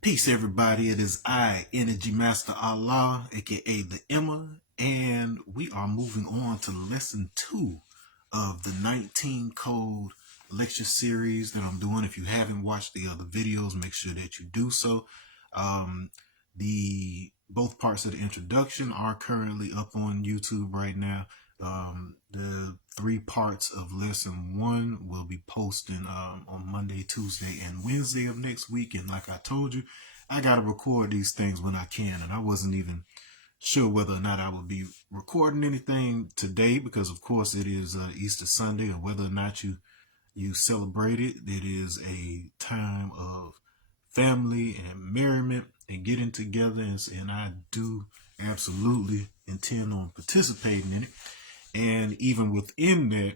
Peace, everybody. It is I, Energy Master Allah, aka the Emma, and we are moving on to lesson 2 of the 19 code lecture series that I'm doing. If you haven't watched the other videos, make sure that you do so. The both parts of the introduction are currently up on YouTube right now. The 3 parts of lesson 1 will be posting on Monday, Tuesday, and Wednesday of next week. And like I told you, I got to record these things when I can. And I wasn't even sure whether or not I would be recording anything today because, of course, it is Easter Sunday, or whether or not you celebrate it. It is a time of family and merriment and getting together. And I do absolutely intend on participating in it. And even within that,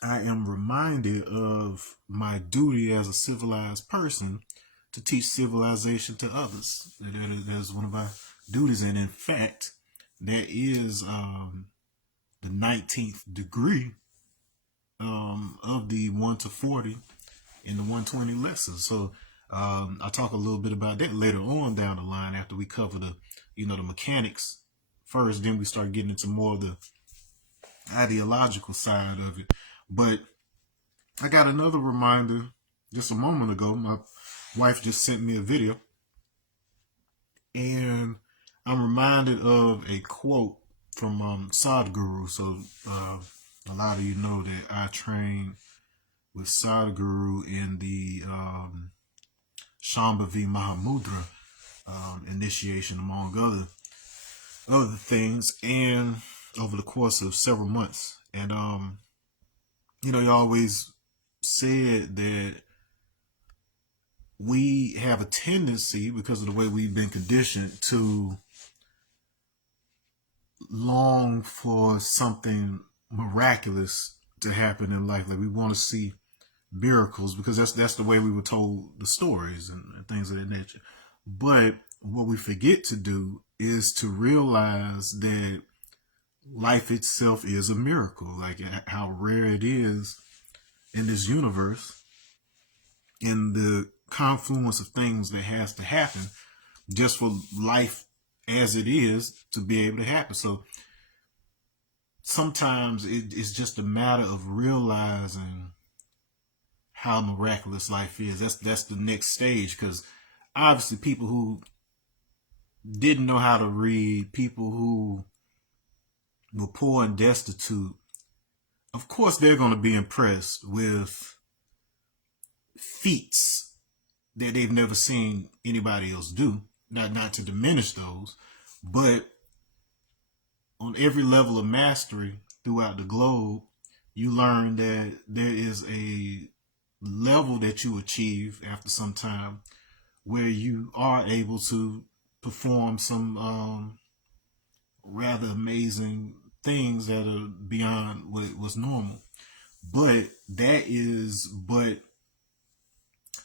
I am reminded of my duty as a civilized person to teach civilization to others. That is one of my duties. And in fact, that is the 19th degree of the 1 to 40 in the 120 lessons. So I'll talk a little bit about that later on down the line after we cover the mechanics first. Then we start getting into more of the ideological side of it. But I got another reminder just a moment ago. My wife just sent me a video, and I'm reminded of a quote from Sadhguru. So a lot of you know that I trained with Sadhguru in the Shambhavi Mahamudra initiation, among other things, and over the course of several months. And he always said that we have a tendency, because of the way we've been conditioned, to long for something miraculous to happen in life. Like we want to see miracles because that's the way we were told the stories and things of that nature. But what we forget to do is to realize that life itself is a miracle. Like how rare it is in this universe, in the confluence of things that has to happen just for life as it is to be able to happen. So sometimes it's just a matter of realizing how miraculous life is. That's the next stage, because obviously people who didn't know how to read, people who were poor and destitute, of course they're going to be impressed with feats that they've never seen anybody else do. Not to diminish those, but on every level of mastery throughout the globe, you learn that there is a level that you achieve after some time where you are able to perform some rather amazing things that are beyond what was normal. But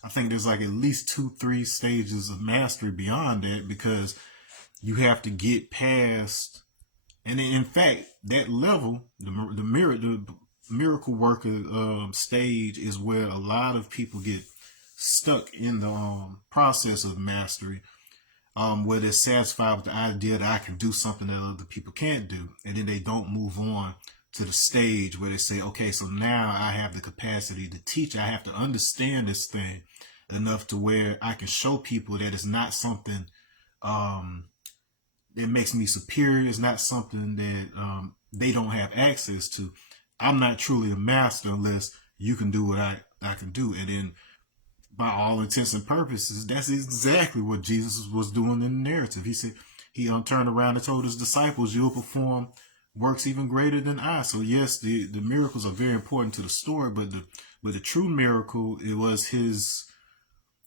I think there's like at least 2-3 stages of mastery beyond that, because you have to get past, and in fact, that level, the miracle worker stage, is where a lot of people get stuck in the process of mastery, where they're satisfied with the idea that I can do something that other people can't do, and then they don't move on to the stage where they say, okay, so now I have the capacity to teach. I have to understand this thing enough to where I can show people that it's not something that makes me superior. It's not something that they don't have access to. I'm not truly a master unless you can do what I can do. And then by all intents and purposes, that's exactly what Jesus was doing in the narrative. He said, he turned around and told his disciples, you'll perform works even greater than I. So yes, the miracles are very important to the story, but the true miracle, it was his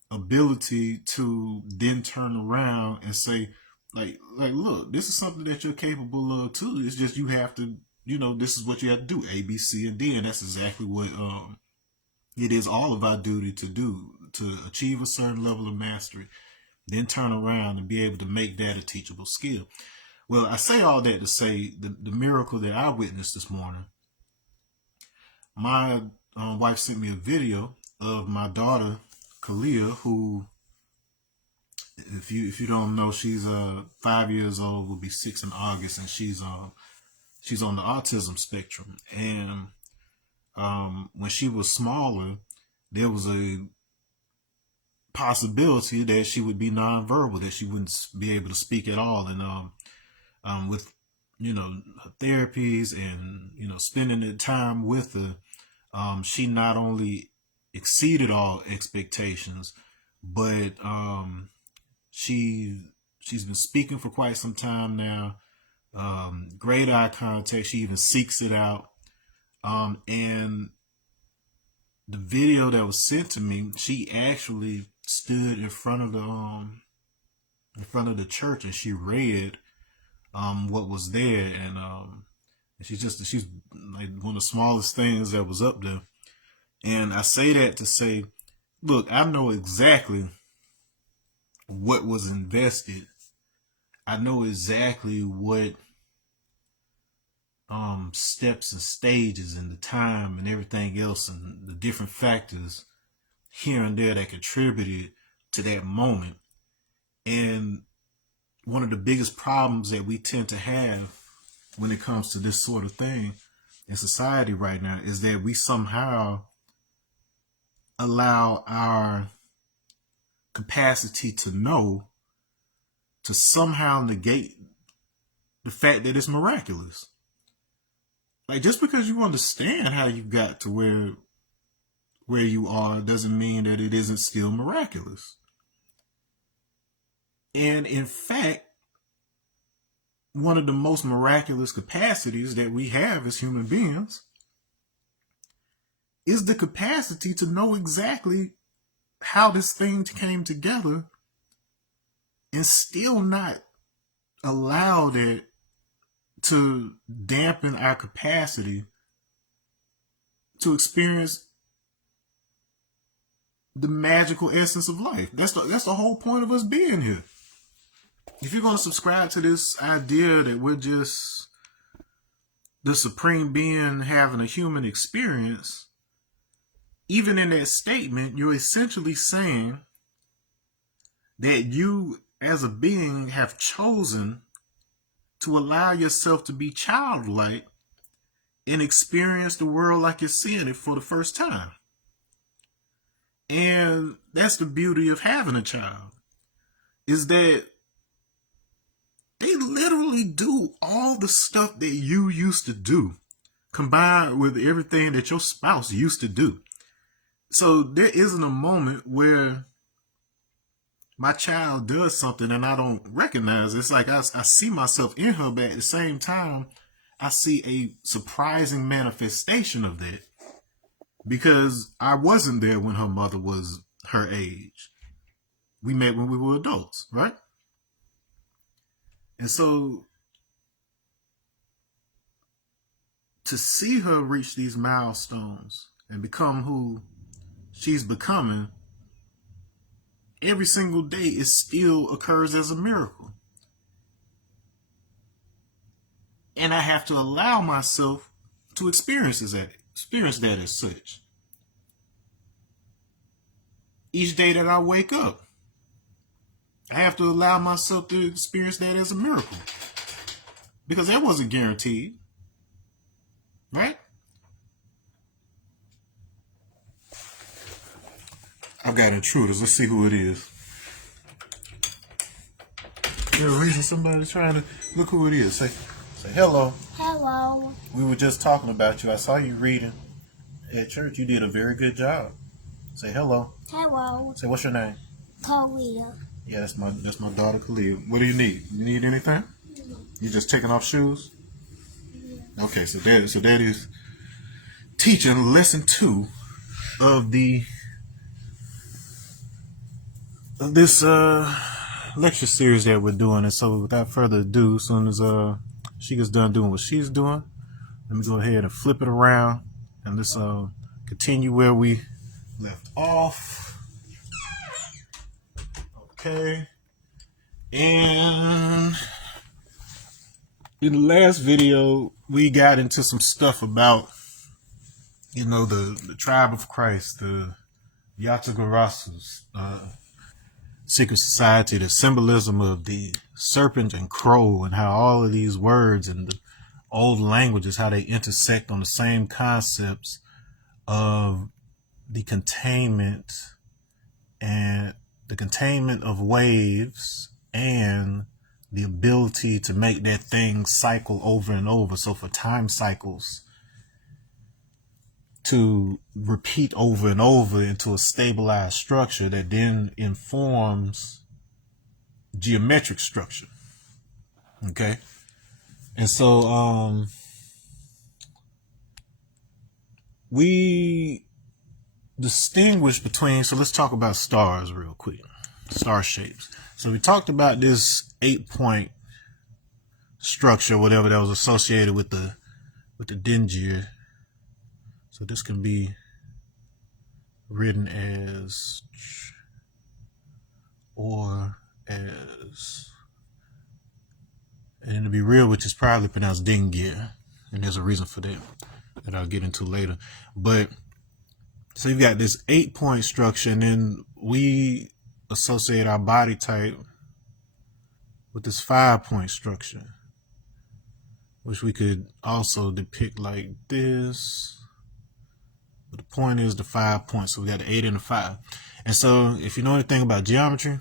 ability to then turn around and say, like, look, this is something that you're capable of too. It's just you have to, this is what you have to do, A, B, C, and D, and that's exactly what it is all of our duty to do, to achieve a certain level of mastery, then turn around and be able to make that a teachable skill. Well, I say all that to say the miracle that I witnessed this morning. My wife sent me a video of my daughter, Kalia, who if you don't know, she's 5 years old, will be 6 in August, and she's on the autism spectrum. And when she was smaller, there was a possibility that she would be nonverbal, that she wouldn't be able to speak at all. And with her therapies and spending the time with her, she not only exceeded all expectations, but she's been speaking for quite some time now. Great eye contact. She even seeks it out. And the video that was sent to me, she actually stood in front of the church, and she read what was there. And she's like one of the smallest things that was up there. And I say that to say, look, I know exactly what was invested. I know exactly what steps and stages and the time and everything else and the different factors here and there that contributed to that moment. And one of the biggest problems that we tend to have when it comes to this sort of thing in society right now is that we somehow allow our capacity to know to somehow negate the fact that it's miraculous. Like, just because you understand how you got to where you are doesn't mean that it isn't still miraculous. And in fact, one of the most miraculous capacities that we have as human beings is the capacity to know exactly how this thing came together and still not allow that to dampen our capacity to experience the magical essence of life. That's the whole point of us being here. If you're going to subscribe to this idea that we're just the supreme being having a human experience, even in that statement, you're essentially saying that you as a being have chosen to allow yourself to be childlike and experience the world like you're seeing it for the first time. And that's the beauty of having a child, is that they literally do all the stuff that you used to do, combined with everything that your spouse used to do. So there isn't a moment where my child does something and I don't recognize it. It's like I see myself in her, but at the same time, I see a surprising manifestation of that because I wasn't there when her mother was her age. We met when we were adults, right? And so to see her reach these milestones and become who she's becoming, every single day it still occurs as a miracle. And I have to allow myself to experience that as such. Each day that I wake up, I have to allow myself to experience that as a miracle. Because that wasn't guaranteed. Right? I've got intruders. Let's see who it is. Is there a reason somebody's trying to look who it is? Say hello. Hello. We were just talking about you. I saw you reading at church. You did a very good job. Say hello. Hello. Say, what's your name? Kalia. Yeah, that's my daughter Kalia. What do you need? You need anything? You just taking off shoes? Yeah. Okay, so that is teaching lesson 2 of this lecture series that we're doing. And so without further ado, as soon as she gets done doing what she's doing, let me go ahead and flip it around and let's continue where we left off. Okay. And in the last video, we got into some stuff about, the tribe of Christ, the Yatagarasus, secret society, the symbolism of the serpent and crow, and how all of these words and the old languages, how they intersect on the same concepts of the containment of waves and the ability to make that thing cycle over and over. So for time cycles to repeat over and over into a stabilized structure that then informs geometric structure. Okay. And so we distinguish between, so let's talk about stars real quick, star shapes. So we talked about this 8-point structure, whatever that was associated with the Dingier. So this can be written as or as, and to be real, which is probably pronounced Dingier, and there's a reason for that I'll get into later. But so you've got this 8-point structure, and then we associate our body type with this 5-point structure, which we could also depict like this. But the point is the 5 points. So we got the 8 and the 5. And so if you know anything about geometry,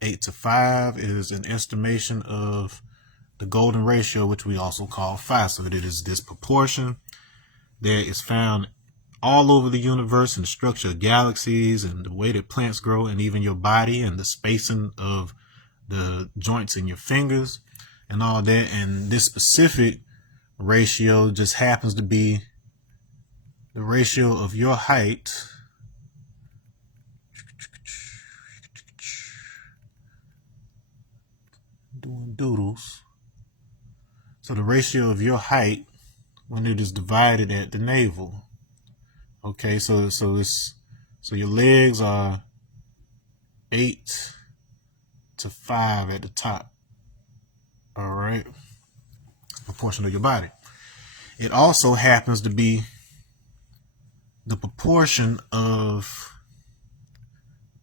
8 to 5 is an estimation of the golden ratio, which we also call phi. So it is this proportion that is found all over the universe, in the structure of galaxies and the way that plants grow, and even your body and the spacing of the joints in your fingers and all that. And this specific ratio just happens to be the ratio of your height doing doodles. So the ratio of your height when it is divided at the navel. Okay, so your legs are 8 to 5 at the top. All right, proportion of your body. It also happens to be the proportion of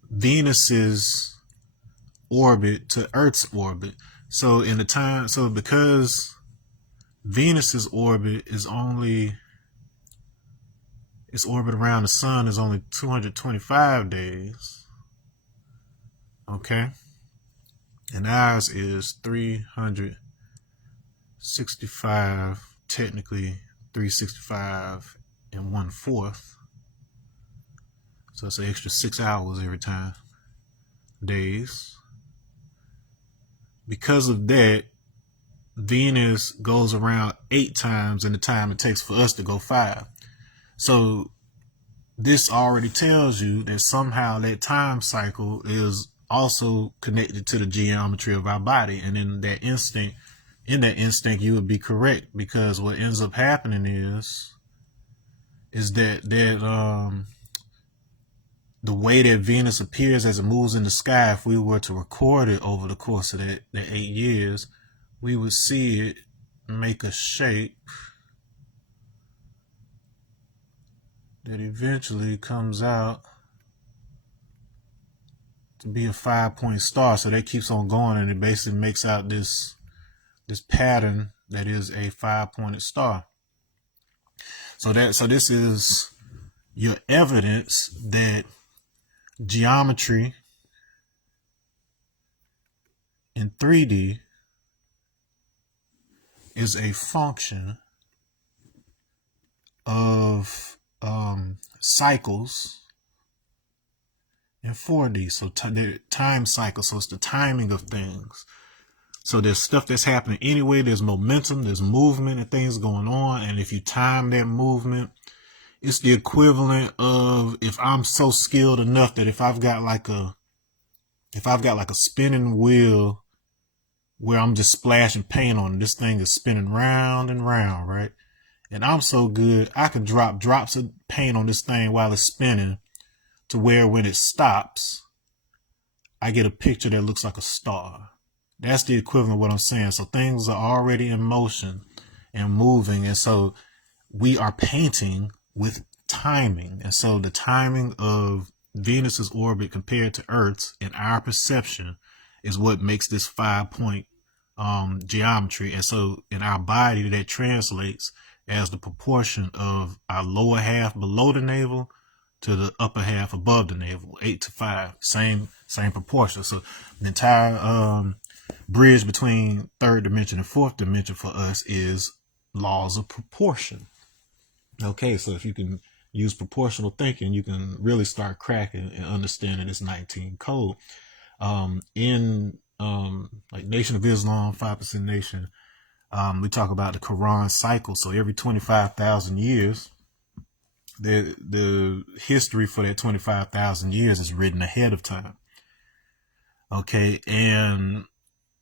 Venus's orbit to Earth's orbit. So in the time, so because Venus's orbit is only, its orbit around the sun is only 225 days. Okay. And ours is 365, technically 365 and 1/4. So it's an extra 6 hours every time, days. Because of that, Venus goes around 8 times in the time it takes for us to go 5. So this already tells you that somehow that time cycle is also connected to the geometry of our body. And in that instinct, you would be correct, because what ends up happening is that the way that Venus appears as it moves in the sky, if we were to record it over the course of that 8 years, we would see it make a shape that eventually comes out to be a 5-point star. So that keeps on going, and it basically makes out this pattern that is a 5-pointed star. So this is your evidence that geometry in 3D is a function of cycles in 4D. So time cycle. So it's the timing of things. So there's stuff that's happening anyway. There's momentum, there's movement and things going on. And if you time that movement, it's the equivalent of, if I'm so skilled enough that if I've got like a spinning wheel where I'm just splashing paint on it, this thing is spinning round and round, right? And I'm so good, I can drop drops of paint on this thing while it's spinning to where when it stops, I get a picture that looks like a star. That's the equivalent of what I'm saying. So things are already in motion and moving. And so we are painting with timing. And so the timing of Venus's orbit compared to Earth's in our perception is what makes this 5-point geometry. And so in our body, that translates as the proportion of our lower half below the navel to the upper half above the navel, 8:5, same proportion. So the entire bridge between third dimension and fourth dimension for us is laws of proportion. Okay, so if you can use proportional thinking, you can really start cracking and understanding this 19 code. In like Nation of Islam, 5% Nation, we talk about the Quran cycle. So every 25,000 years, the history for that 25,000 years is written ahead of time. Okay, and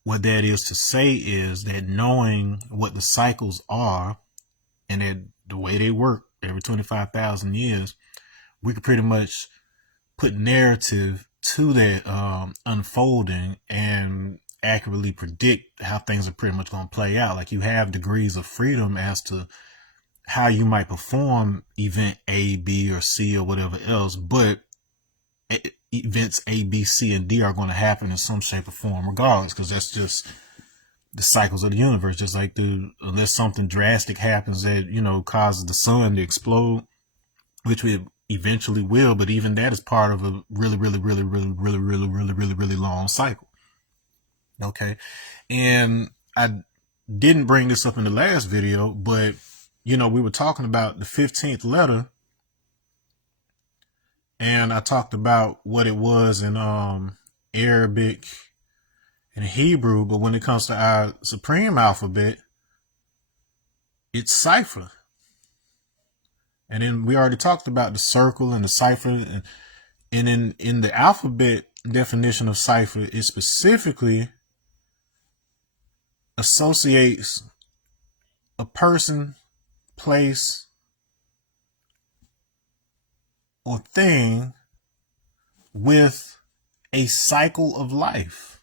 what that is to say is that knowing what the cycles are and that the way they work every 25,000 years, we could pretty much put narrative to that unfolding and accurately predict how things are pretty much going to play out. Like you have degrees of freedom as to how you might perform event A, B, or C, or whatever else, but events A, B, C, and D are going to happen in some shape or form regardless, because that's just the cycles of the universe. Just like unless something drastic happens that, causes the sun to explode, which we eventually will, but even that is part of a really long cycle. Okay. And I didn't bring this up in the last video, but we were talking about the 15th letter, and I talked about what it was in Arabic and Hebrew, but when it comes to our supreme alphabet, it's cipher. And then we already talked about the circle and the cipher, and in the alphabet definition of cipher, it specifically associates a person, place, or thing with a cycle of life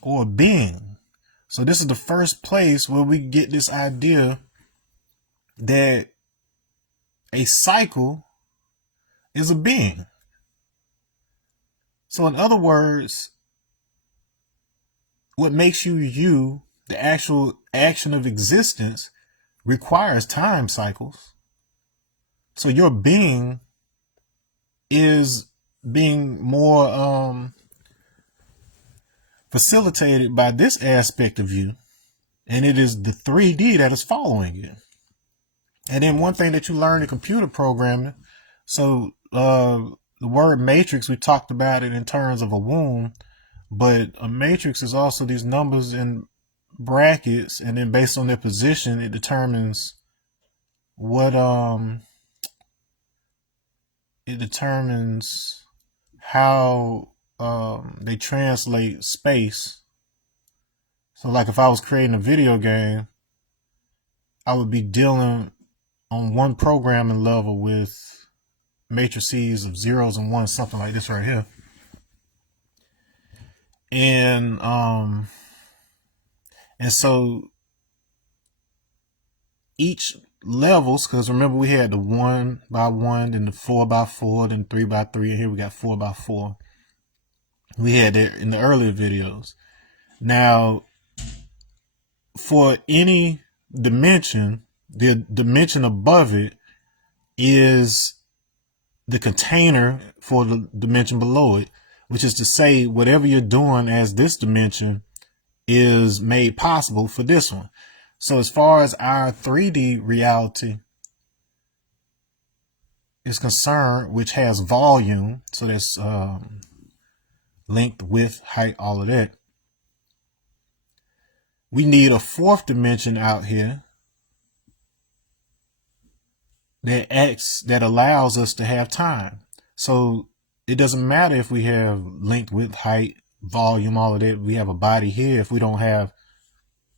or a being. So this is the first place where we get this idea that a cycle is a being. So in other words, what makes you you, the actual action of existence, requires time cycles. So your being is being more facilitated by this aspect of you, and it is the 3D that is following you. And then one thing that you learn in computer programming, so the word matrix, we talked about it in terms of a womb, but a matrix is also these numbers in brackets, and then based on their position, it determines what it determines how they translate space. So like if I was creating a video game, I would be dealing on one programming level with matrices of zeros and ones, something like this right here. And so each levels, because remember we had the 1x1, then the 4x4, then 3x3, and here we got 4x4. We had that in the earlier videos. Now, for any dimension, the dimension above it is the container for the dimension below it, which is to say whatever you're doing as this dimension is made possible for this one. So as far as our 3D reality is concerned, which has volume, so that's length, width, height, all of that, we need a fourth dimension out here that allows us to have time. So it doesn't matter if we have length, width, height, volume, all of that. We have a body here if we don't have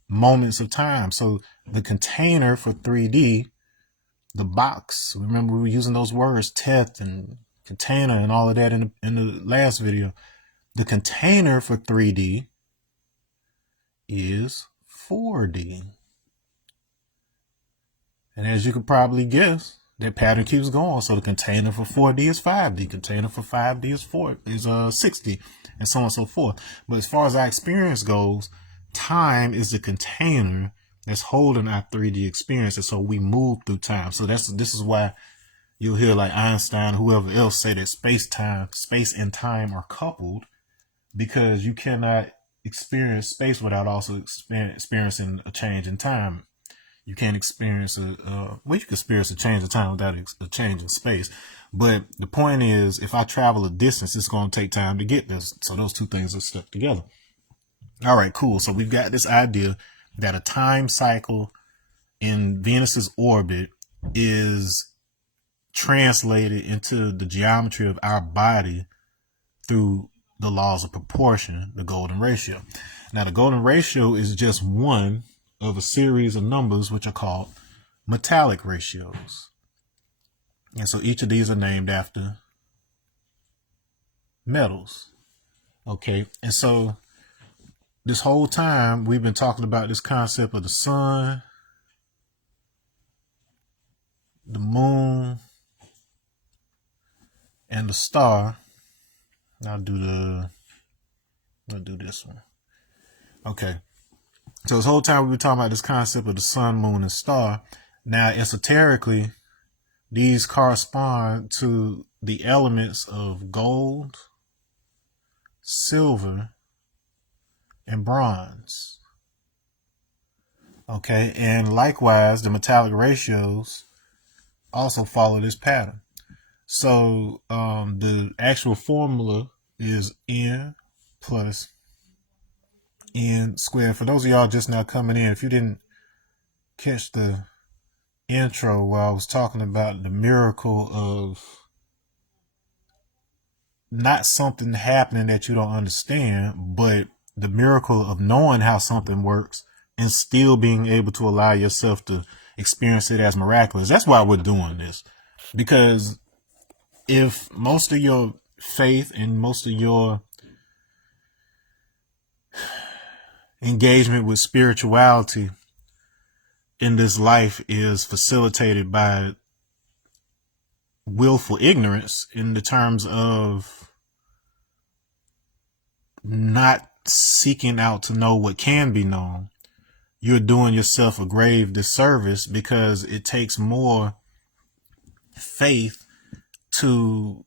moments of time. So the container for 3D, the box, remember we were using those words, teth and container and all of that in the last video. The container for 3D is 4D. And as you could probably guess, that pattern keeps going. So the container for 4D is 5D, container for 5D is 6D, and so on and so forth. But as far as our experience goes, time is the container that's holding our 3D experience. And so we move through time. So this is why you'll hear like Einstein, whoever else say that space and time are coupled, because you cannot experience space without also experiencing a change in time. You can't experience you can experience a change of time without a change in space. But the point is, if I travel a distance, it's going to take time to get there. So those two things are stuck together. All right, cool. So we've got this idea that a time cycle in Venus's orbit is translated into the geometry of our body through the laws of proportion, the golden ratio. Now, the golden ratio is just one of a series of numbers which are called metallic ratios. And so each of these are named after metals. Okay, and so this whole time we've been talking about this concept of the sun, the moon, and the star. I'll do this one. Okay. So this whole time we've been talking about this concept of the sun, moon, and star. Now, esoterically, these correspond to the elements of gold, silver, and bronze. Okay, and likewise, the metallic ratios also follow this pattern. So the actual formula is N plus N squared. For those of y'all just now coming in, if you didn't catch the intro where I was talking about the miracle of not something happening that you don't understand, but the miracle of knowing how something works and still being able to allow yourself to experience it as miraculous. That's why we're doing this. Because if most of your faith and most of your engagement with spirituality in this life is facilitated by willful ignorance in the terms of not seeking out to know what can be known, you're doing yourself a grave disservice, because it takes more faith to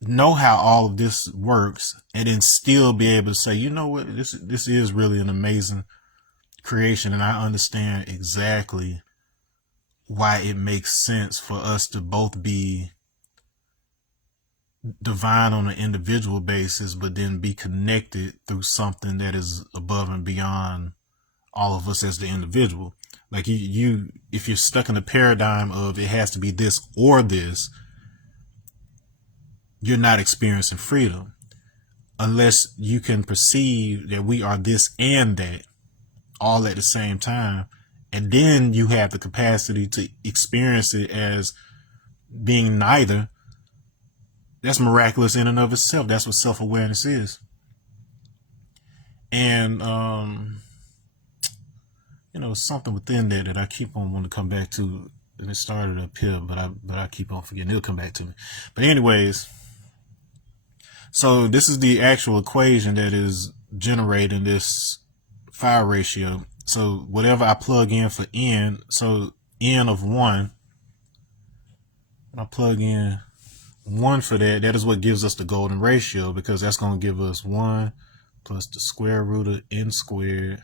know how all of this works and then still be able to say, you know what, this is really an amazing creation, and I understand exactly why it makes sense for us to both be divine on an individual basis, but then be connected through something that is above and beyond all of us as the individual. Like you if you're stuck in a paradigm of it has to be this or this, you're not experiencing freedom unless you can perceive that we are this and that all at the same time. And then you have the capacity to experience it as being neither. That's miraculous in and of itself. That's what self-awareness is. And, something within that I keep on wanting to come back to. And it started up here, but I keep on forgetting. It'll come back to me. But anyways, so this is the actual equation that is generating this fire ratio. So whatever I plug in for N, so N of 1, I plug in 1 for that is what gives us the golden ratio, because that's going to give us 1 plus the square root of N squared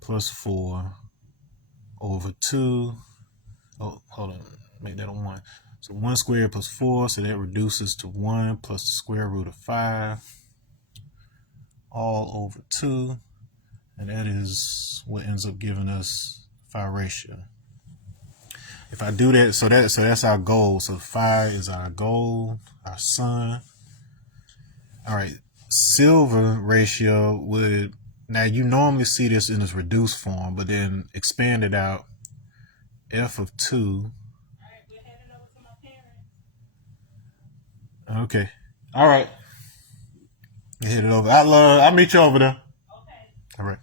plus 4 over 2. Oh, hold on. Make that a 1. So 1 squared plus 4, so that reduces to 1 plus the square root of 5 all over 2. And that is what ends up giving us fire ratio. If I do that, so that's our goal. So fire is our goal, our sun. All right, silver ratio would, now you normally see this in its reduced form, but then expand it out. F of 2. Okay. All right. Hit it over. I'll meet you over there. Okay. All right.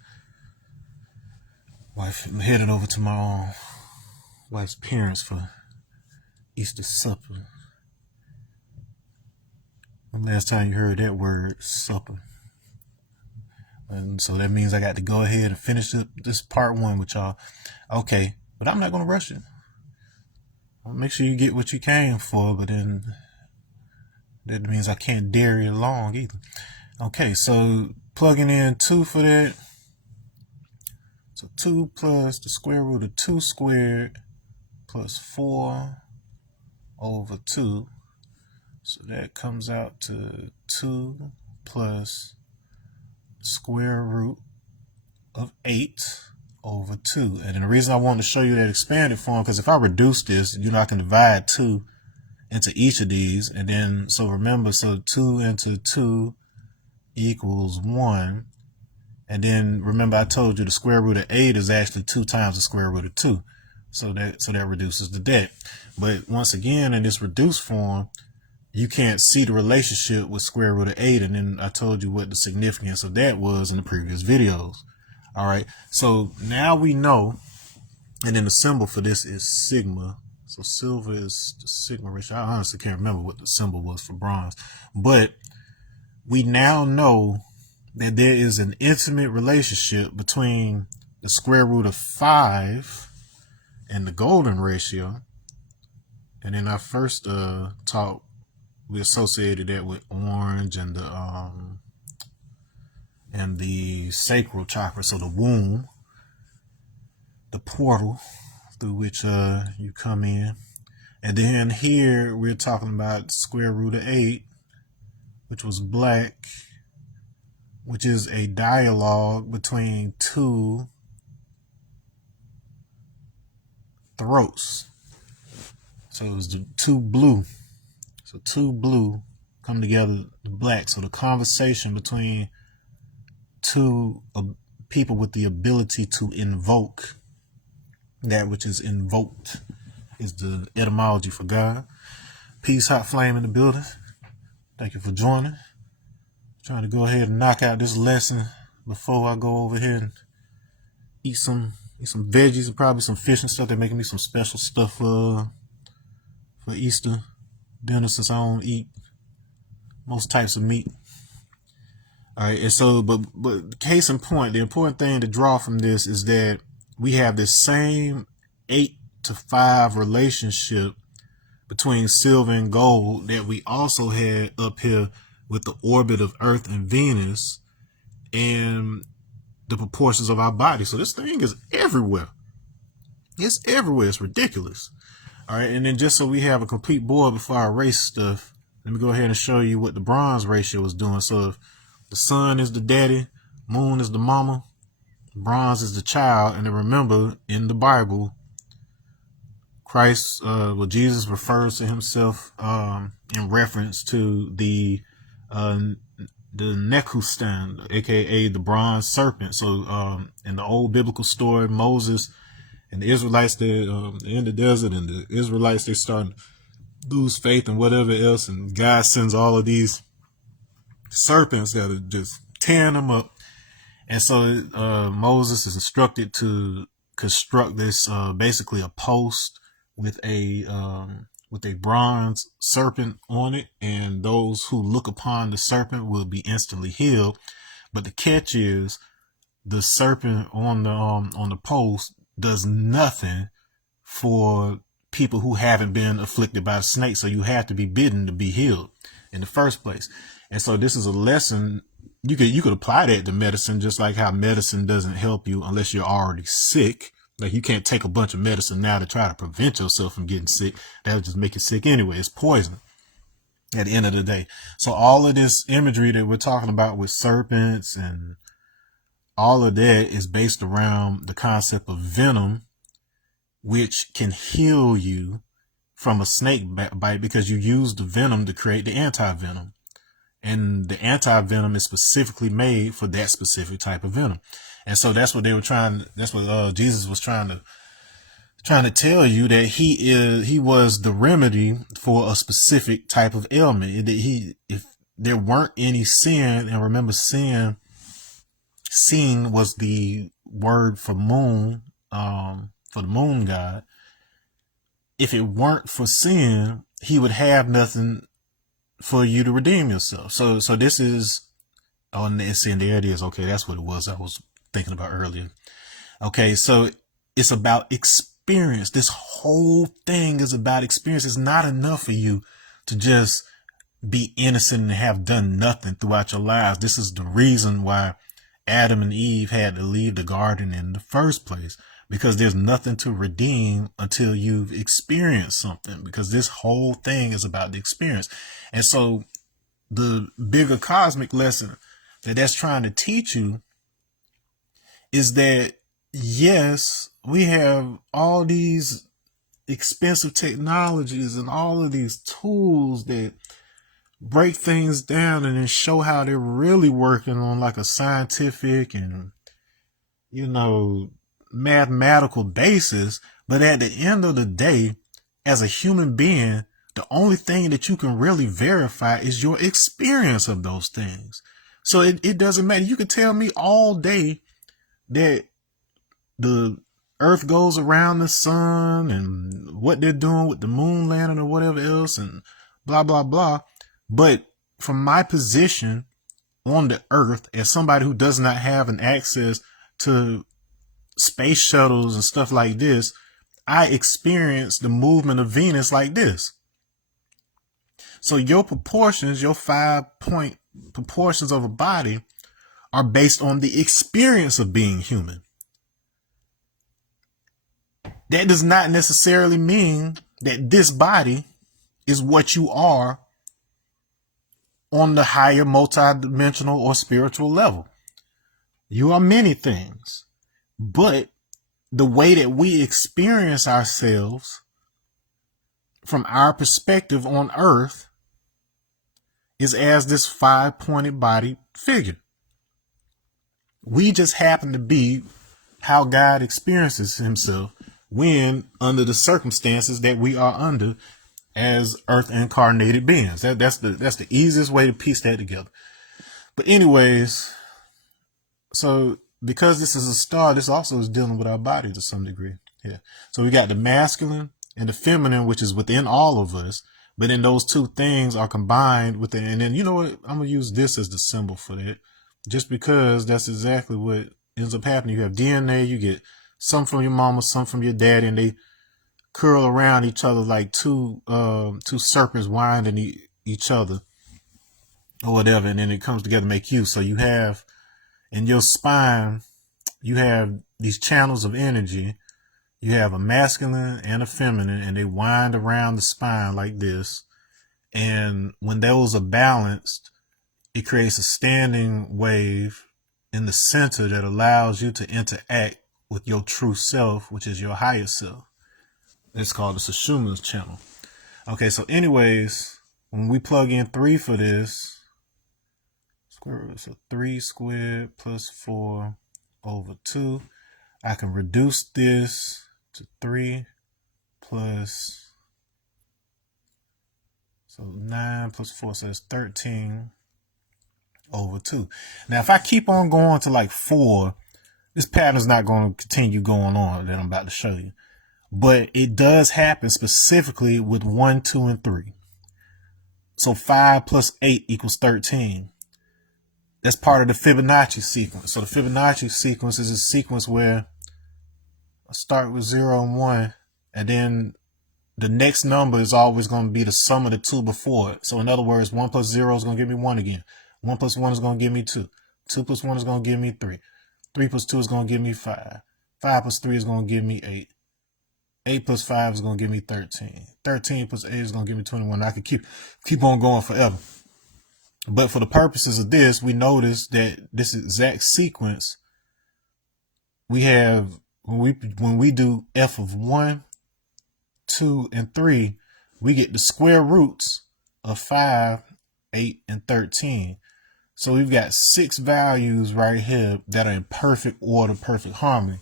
Wife, I'm headed over to my wife's parents for Easter supper. When last time you heard that word, supper? And so that means I got to go ahead and finish this part one with y'all. Okay, but I'm not going to rush it. I'll make sure you get what you came for, but then that means I can't dare it along either. Okay, so plugging in 2 for that. So 2 plus the square root of 2 squared plus 4 over 2. So that comes out to 2 plus square root of 8 over 2. And then the reason I wanted to show you that expanded form, because if I reduce this, I can divide 2 into each of these. And then, so remember, so 2 into 2 equals 1. And then remember I told you the square root of 8 is actually 2 times the square root of 2. So that reduces the debt. But once again, in this reduced form, you can't see the relationship with square root of 8. And then I told you what the significance of that was in the previous videos. All right. So now we know, and then the symbol for this is sigma. So silver is the sigma ratio. I honestly can't remember what the symbol was for bronze, but we now know that there is an intimate relationship between the square root of 5 and the golden ratio. And in our first talk, we associated that with orange and the sacral chakra, so the womb, the portal through which you come in. And then here we're talking about square root of 8, which was black, which is a dialogue between 2 throats. So it was the 2 blue. So 2 blue come together, the black. So the conversation between 2 people with the ability to invoke that which is invoked is the etymology for God. Peace, hot flame in the building. Thank you for joining. Trying to go ahead and knock out this lesson before I go over here and eat some veggies and probably some fish and stuff. They're making me some special stuff for Easter dinner, since I don't eat most types of meat. All right, and so but case in point, the important thing to draw from this is that we have this same 8-to-5 relationship between silver and gold that we also had up here with the orbit of Earth and Venus and the proportions of our body. So this thing is everywhere. It's everywhere. It's ridiculous. All right, and then just so we have a complete board before I erase stuff, let me go ahead and show you what the bronze ratio is doing. So if the sun is the daddy, moon is the mama, bronze is the child. And then remember, in the Bible, Jesus refers to himself in reference to the Nekustan, aka the bronze serpent. So in the old biblical story, Moses and the Israelites, they're in the desert, and the Israelites, they're starting to lose faith and whatever else, and God sends all of these serpents that are just tearing them up. And so Moses is instructed to construct this basically a post with a bronze serpent on it, and those who look upon the serpent will be instantly healed. But the catch is, the serpent on the post does nothing for people who haven't been afflicted by a snake. So you have to be bitten to be healed in the first place. And so this is a lesson. You could apply that to medicine, just like how medicine doesn't help you unless you're already sick. Like, you can't take a bunch of medicine now to try to prevent yourself from getting sick. That would just make you sick anyway. It's poison at the end of the day. So all of this imagery that we're talking about with serpents and all of that is based around the concept of venom, which can heal you from a snake bite because you use the venom to create the anti-venom. And the anti-venom is specifically made for that specific type of venom. And so that's what Jesus was trying to tell you, that he was the remedy for a specific type of ailment. If there weren't any sin, and remember, sin was the word for moon for the moon god, if it weren't for sin, he would have nothing for you to redeem yourself. So this is, oh, and there it is. Okay, that's what it was I was thinking about earlier. Okay, so it's about experience. This whole thing is about experience. It's not enough for you to just be innocent and have done nothing throughout your lives. This is the reason why Adam and Eve had to leave the garden in the first place, because there's nothing to redeem until you've experienced something, because this whole thing is about the experience. And so the bigger cosmic lesson that's trying to teach you is that, yes, we have all these expensive technologies and all of these tools that break things down and then show how they're really working on like a scientific and, mathematical basis. But at the end of the day, as a human being, the only thing that you can really verify is your experience of those things. So it doesn't matter. You can tell me all day that the earth goes around the sun and what they're doing with the moon landing or whatever else and blah, blah, blah. But from my position on the earth, as somebody who does not have an access to space shuttles and stuff like this, I experience the movement of Venus like this. So your proportions, your 5-point proportions of a body are based on the experience of being human. That does not necessarily mean that this body is what you are on the higher multidimensional or spiritual level. You are many things, but the way that we experience ourselves from our perspective on earth is as this 5-pointed body figure. We just happen to be how God experiences himself when under the circumstances that we are under as earth incarnated beings. That's the easiest way to piece that together. But anyways, so because this is a star, this also is dealing with our body to some degree. Yeah. So we got the masculine and the feminine, which is within all of us. But then those two things are combined with it. And then, you know what? I'm going to use this as the symbol for that, just because that's exactly what ends up happening. You have DNA, you get some from your mama, some from your daddy, and they curl around each other like two serpents winding each other or whatever. And then it comes together to make you. So you have in your spine, you have these channels of energy. You have a masculine and a feminine, and they wind around the spine like this. And when those are balanced, it creates a standing wave in the center that allows you to interact with your true self, which is your higher self. It's called the Sushuma's channel. Okay, so anyways, when we plug in 3 for this, square root, so 3 squared plus 4 over 2. I can reduce this to 3 plus, so 9 plus 4 says 13 over 2. Now, if I keep on going to like 4, this pattern is not going to continue going on that I'm about to show you. But it does happen specifically with 1, 2, and 3. So 5 plus 8 equals 13. That's part of the Fibonacci sequence. So the Fibonacci sequence is a sequence where I start with 0 and 1, and then the next number is always going to be the sum of the two before it. So in other words, 1 plus 0 is going to give me 1 again. 1 plus 1 is going to give me 2. 2 plus 1 is going to give me 3. 3 plus 2 is going to give me 5. 5 plus 3 is going to give me 8. 8 plus 5 is going to give me 13. 13 plus 8 is going to give me 21. I could keep on going forever. But for the purposes of this, we notice that this exact sequence we have when we do f of 1, 2, and 3, we get the square roots of 5, 8, and 13. So we've got 6 values right here that are in perfect order, perfect harmony.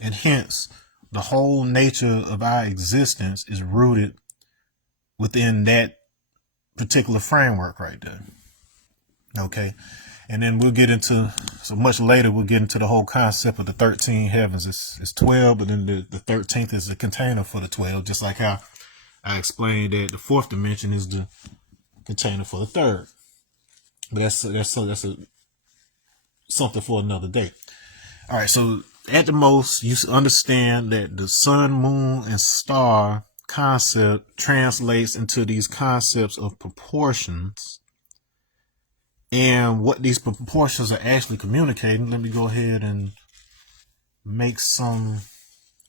And hence, the whole nature of our existence is rooted within that particular framework right there. Okay. And then we'll get into, so much later, we'll get into the whole concept of the 13 heavens. It's 12, but then the 13th is the container for the 12, just like how I explained that the fourth dimension is the container for the third. But that's something for another day. All right, so at the most, you understand that the sun, moon, and star concept translates into these concepts of proportions and what these proportions are actually communicating. Let me go ahead and make some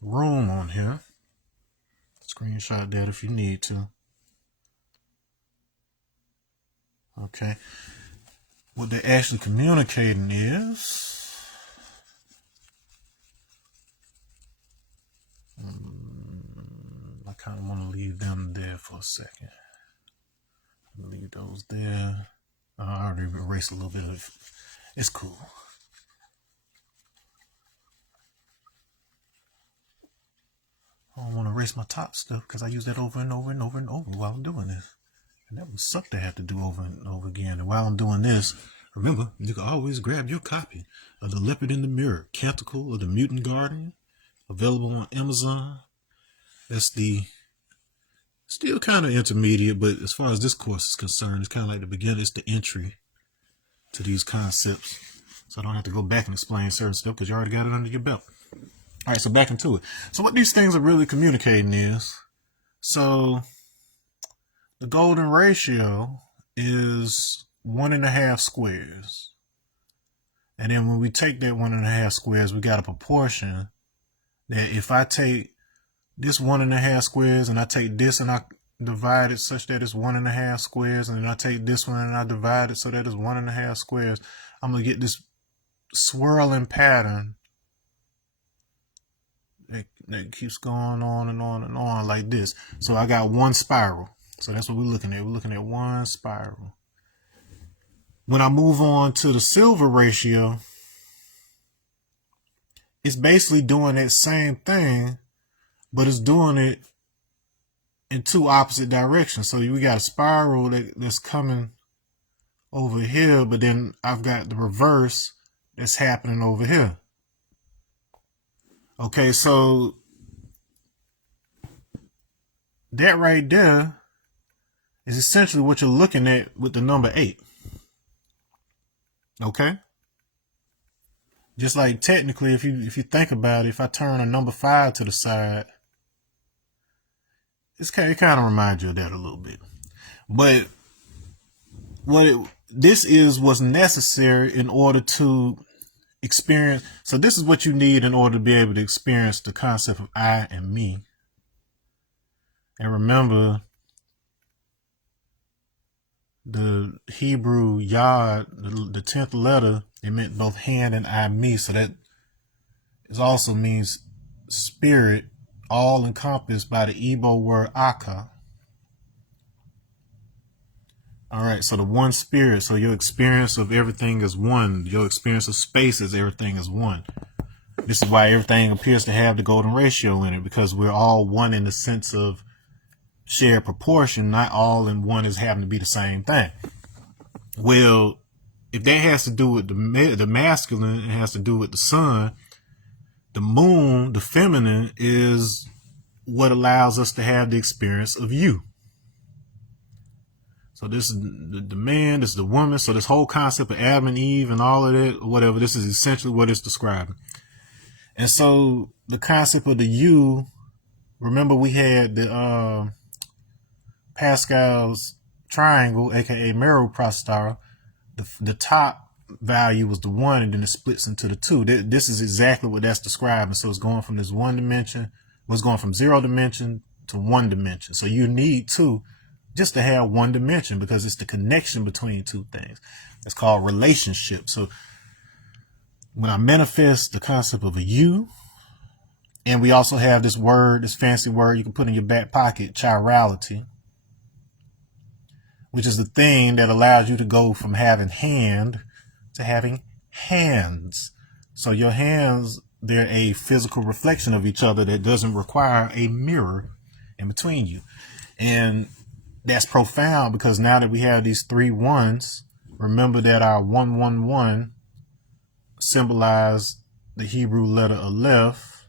room on here. Screenshot that if you need to. Okay. What they're actually communicating is I kind of want to leave them there for a second. Leave those there. I already erased a little bit of it. It's cool. I don't want to erase my top stuff because I use that over and over and over and over while I'm doing this. And that would suck to have to do over and over again. And while I'm doing this, remember, you can always grab your copy of The Leopard in the Mirror, Canticle of the Mutant Guardian, available on Amazon. That's the still kind of intermediate, but as far as this course is concerned, it's kind of like the beginning. It's the entry to these concepts. So I don't have to go back and explain certain stuff because you already got it under your belt. All right, so back into it. So what these things are really communicating is, so the golden ratio is 1.5 squares. And then when we take that 1.5 squares, we got a proportion that if I take this 1.5 squares and I take this and I divide it such that it's 1.5 squares, and then I take this one and I divide it so that it's 1.5 squares, I'm going to get this swirling pattern that keeps going on and on and on like this. So I got one spiral. So that's what we're looking at. We're looking at one spiral. When I move on to the silver ratio, it's basically doing that same thing, but it's doing it in two opposite directions. So we got a spiral that's coming over here, but then I've got the reverse that's happening over here. Okay, so that right there is essentially what you're looking at with the number 8. Okay? Just like technically, if you think about it, if I turn a number 5 to the side, it kind of reminds you of that a little bit. But this is what's necessary in order to experience. So this is what you need in order to be able to experience the concept of I and me. And remember, the Hebrew Yod, the 10th letter, it meant both hand and I, me. So that it also means spirit, all encompassed by the Igbo word Aka. All right, so the one spirit, so your experience of everything is one. Your experience of space is everything is one. This is why everything appears to have the golden ratio in it, because we're all one in the sense of shared proportion. Not all in one is having to be the same thing. Well, if that has to do with the masculine, it has to do with the sun. The moon, the feminine, is what allows us to have the experience of you. So this is the man, this is the woman. So this whole concept of Adam and Eve and all of that, whatever, this is essentially what it's describing. And so the concept of the you, remember we had the Pascal's triangle, aka Meroprostara. The top value was the 1, and then it splits into the 2. This is exactly what that's describing. So it's going from this 1 dimension, was going from 0 dimension to 1 dimension. So you need 2 just to have 1 dimension, because it's the connection between two things. It's called relationship. So when I manifest the concept of a you, and we also have this word, this fancy word you can put in your back pocket, chirality, which is the thing that allows you to go from having hand to having hands. So your hands, they're a physical reflection of each other that doesn't require a mirror in between you. And that's profound, because now that we have these 3 ones, remember that our 111 symbolized the Hebrew letter Aleph,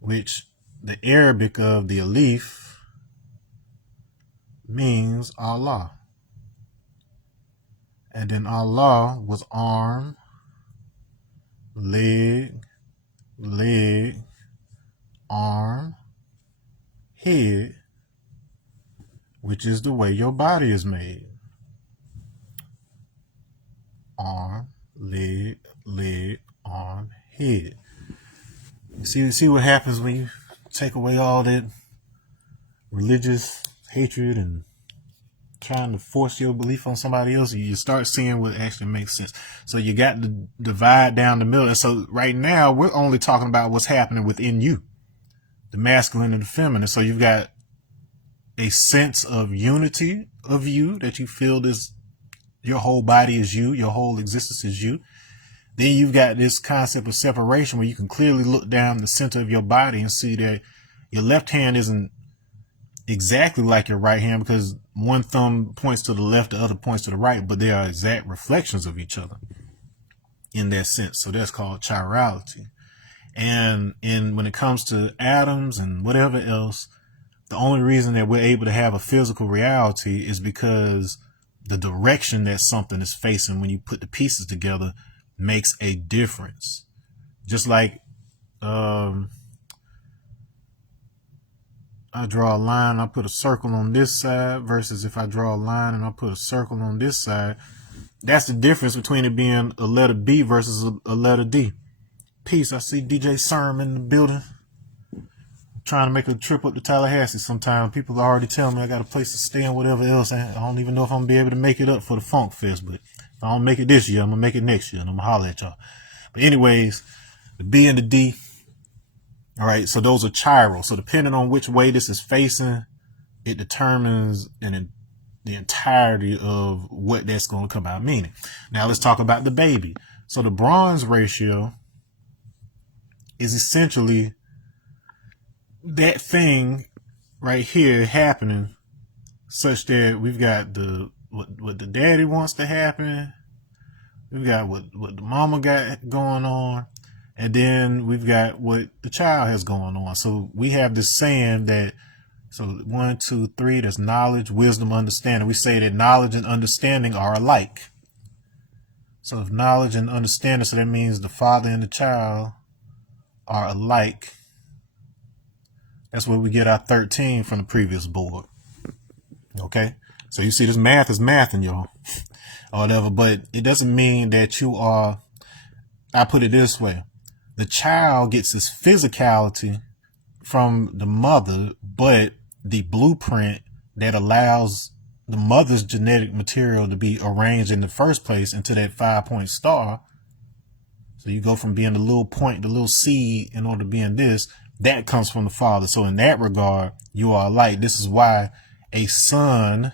which the Arabic of the Alif means Allah. And then Allah was arm, leg, arm, head, which is the way your body is made. Arm, leg, arm, head. You see what happens when you take away all that religious hatred and trying to force your belief on somebody else. You start seeing what actually makes sense. So you got the divide down the middle. And so right now we're only talking about what's happening within you, the masculine and the feminine. So you've got a sense of unity of you, that you feel this, your whole body is you, your whole existence is you. Then you've got this concept of separation where you can clearly look down the center of your body and see that your left hand isn't exactly like your right hand, because one thumb points to the left, the other points to the right, but they are exact reflections of each other in that sense. So that's called chirality. And when it comes to atoms and whatever else, the only reason that we're able to have a physical reality is because the direction that something is facing when you put the pieces together makes a difference. Just like I draw a line, I put a circle on this side, versus if I draw a line and I put a circle on this side, that's the difference between it being a letter B versus a letter D. Peace. I see DJ Serm in the building. Trying to make a trip up to Tallahassee sometime. People already tell me I got a place to stay and whatever else. I don't even know if I'm gonna be able to make it up for the Funk Fest, but if I don't make it this year, I'm gonna make it next year and I'm gonna holler at y'all. But anyways, the B and the D. All right, so those are chiral. So depending on which way this is facing, it determines the entirety of what that's going to come out meaning. Now let's talk about the baby. So the bronze ratio is essentially that thing right here happening, such that we've got what the daddy wants to happen, we've got what the mama got going on, and then we've got what the child has going on. So we have this saying that, so 1, 2, 3, there's knowledge, wisdom, understanding. We say that knowledge and understanding are alike. So if knowledge and understanding, so that means the father and the child are alike. That's where we get our 13 from the previous board. Okay? So you see this math is mathing, y'all. Or whatever, but it doesn't mean that you are, I put it this way. The child gets his physicality from the mother, but the blueprint that allows the mother's genetic material to be arranged in the first place into that 5-point star. So you go from being the little point, the little seed, in order to being this, that comes from the father. So in that regard, you are alike. This is why a sun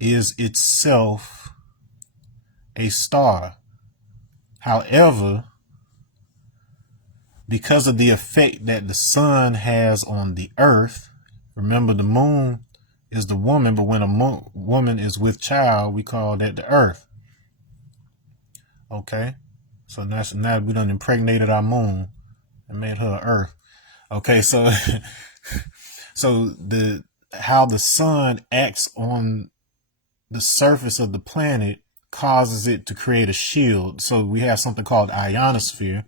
is itself a star. However, because of the effect that the sun has on the earth, remember the moon is the woman, but when a woman is with child, we call that the earth. Okay, so now we done impregnated our moon and made her earth. Okay, so so how the sun acts on the surface of the planet causes it to create a shield. So we have something called ionosphere.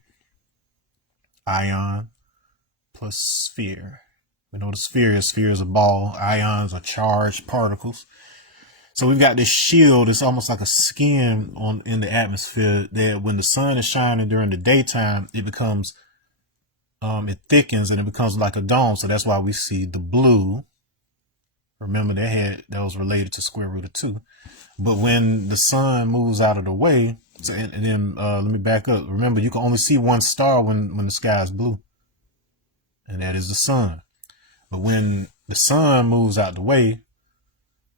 Ion plus sphere. We know the sphere is a ball. Ions are charged particles. So we've got this shield. It's almost like a skin in the atmosphere that when the sun is shining during the daytime, it becomes, it thickens and it becomes like a dome. So that's why we see the blue. Remember that was related to square root of 2. But when the sun moves out of the way, so, and then let me back up. Remember, you can only see one star when the sky is blue, and that is the sun. But when the sun moves out the way,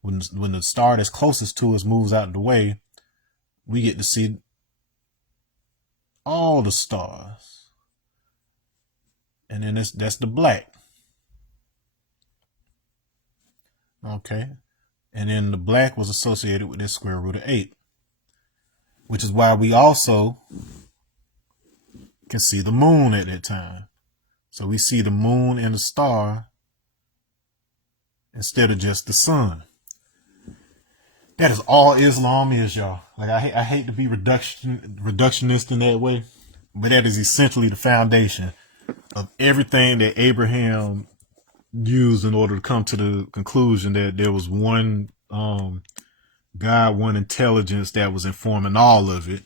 when the star that's closest to us moves out the way, we get to see all the stars, and then that's the black. Okay, And then the black was associated with this square root of 8, which is why we also can see the moon at that time. So we see the moon and the star instead of just the sun. That is all Islam is, y'all. Like I hate to be reductionist in that way, but that is essentially the foundation of everything that Abraham used in order to come to the conclusion that there was one God, one intelligence that was informing all of it.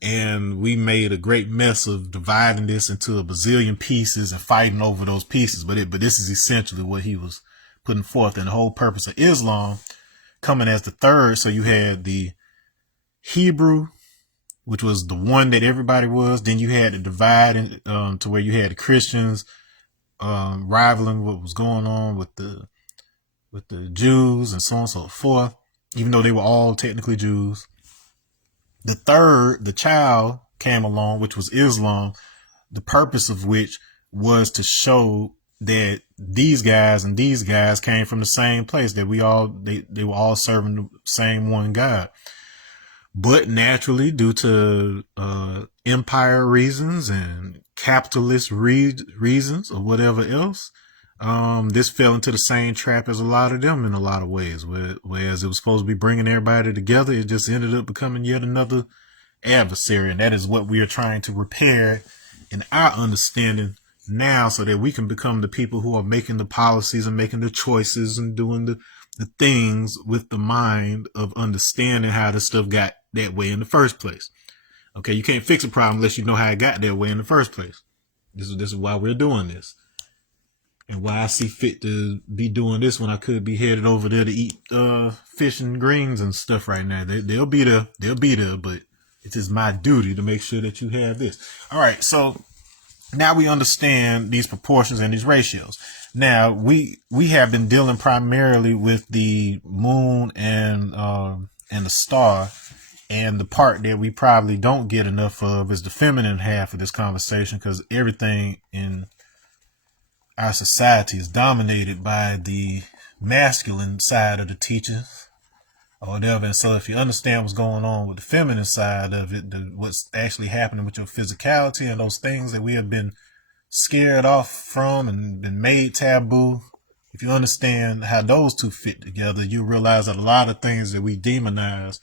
And we made a great mess of dividing this into a bazillion pieces and fighting over those pieces. But this is essentially what he was putting forth. And the whole purpose of Islam coming as the third. So you had the Hebrew, which was the one that everybody was. Then you had the divide to where you had the Christians rivaling what was going on with the Jews and so on and so forth, even though they were all technically Jews. The third, the child, came along, which was Islam, the purpose of which was to show that these guys and these guys came from the same place, that they were all serving the same one God. But naturally, due to empire reasons and capitalist reasons or whatever else, this fell into the same trap as a lot of them in a lot of ways. Whereas it was supposed to be bringing everybody together, it just ended up becoming yet another adversary. And that is what we are trying to repair in our understanding now, so that we can become the people who are making the policies and making the choices and doing the things with the mind of understanding how this stuff got that way in the first place. Okay, you can't fix a problem unless you know how it got that way in the first place. This is why we're doing this. And why I see fit to be doing this when I could be headed over there to eat fish and greens and stuff right now. They'll be there, but it is my duty to make sure that you have this. All right, so now we understand these proportions and these ratios. Now we have been dealing primarily with the moon and the star, and the part that we probably don't get enough of is the feminine half of this conversation, because everything in our society is dominated by the masculine side of the teachings or whatever. And so if you understand what's going on with the feminine side of it, what's actually happening with your physicality and those things that we have been scared off from and been made taboo, if you understand how those two fit together, you realize that a lot of things that we demonize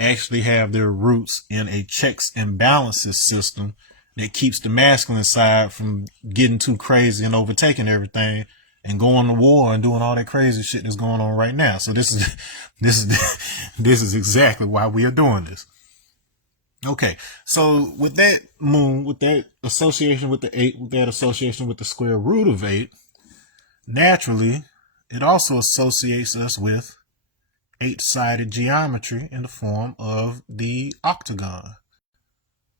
actually have their roots in a checks and balances system that keeps the masculine side from getting too crazy and overtaking everything and going to war and doing all that crazy shit that's going on right now. So this is exactly why we are doing this. Okay, so with that moon, with that association with the 8, with that association with the square root of 8, naturally, it also associates us with 8-sided geometry in the form of the octagon.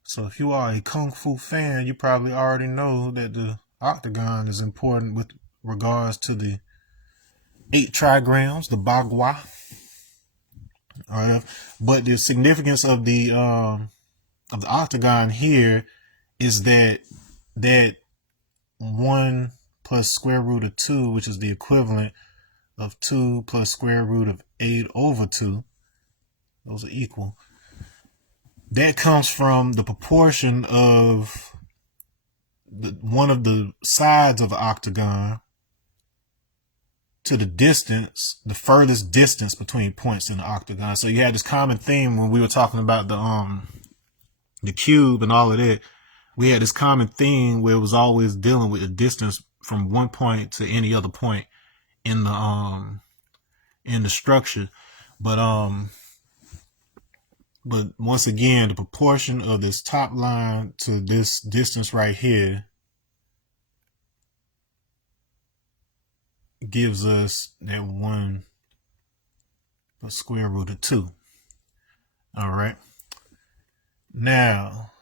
So if you are a Kung Fu fan, you probably already know that the octagon is important with regards to the 8 trigrams, the bagua. All right. But the significance of the octagon here is that 1 plus square root of 2, which is the equivalent of 2 plus square root of 8 over 2, those are equal. That comes from the proportion of one of the sides of the octagon to the distance, the furthest distance between points in the octagon. So you had this common theme when we were talking about the cube and all of that. We had this common theme where it was always dealing with the distance from one point to any other point in the structure. But once again, the proportion of this top line to this distance right here gives us that 1 plus square root of 2. All right. Now,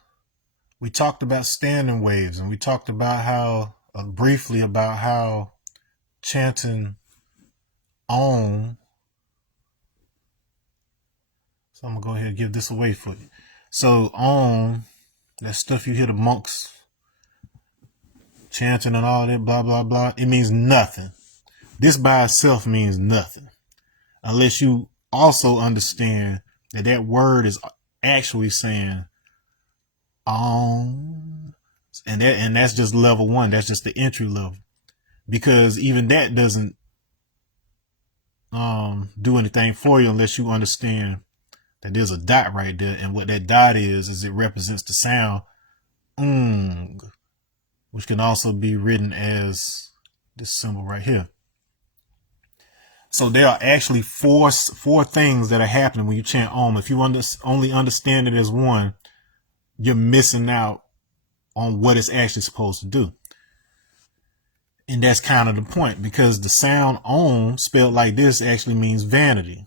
we talked about standing waves, and we talked about how, briefly about how chanting Om. So I'm going to go ahead and give this away for you. So Om, that stuff you hear the monks chanting and all that, blah, blah, blah, it means nothing. This by itself means nothing unless you also understand that that word is actually saying and that's just level one. That's just the entry level, because even that doesn't do anything for you unless you understand that there's a dot right there, and what that dot is it represents the sound which can also be written as this symbol right here. So there are actually four things that are happening when you chant Om. If you only understand it as one, you're missing out on what it's actually supposed to do. And that's kind of the point, because the sound Om spelled like this actually means vanity.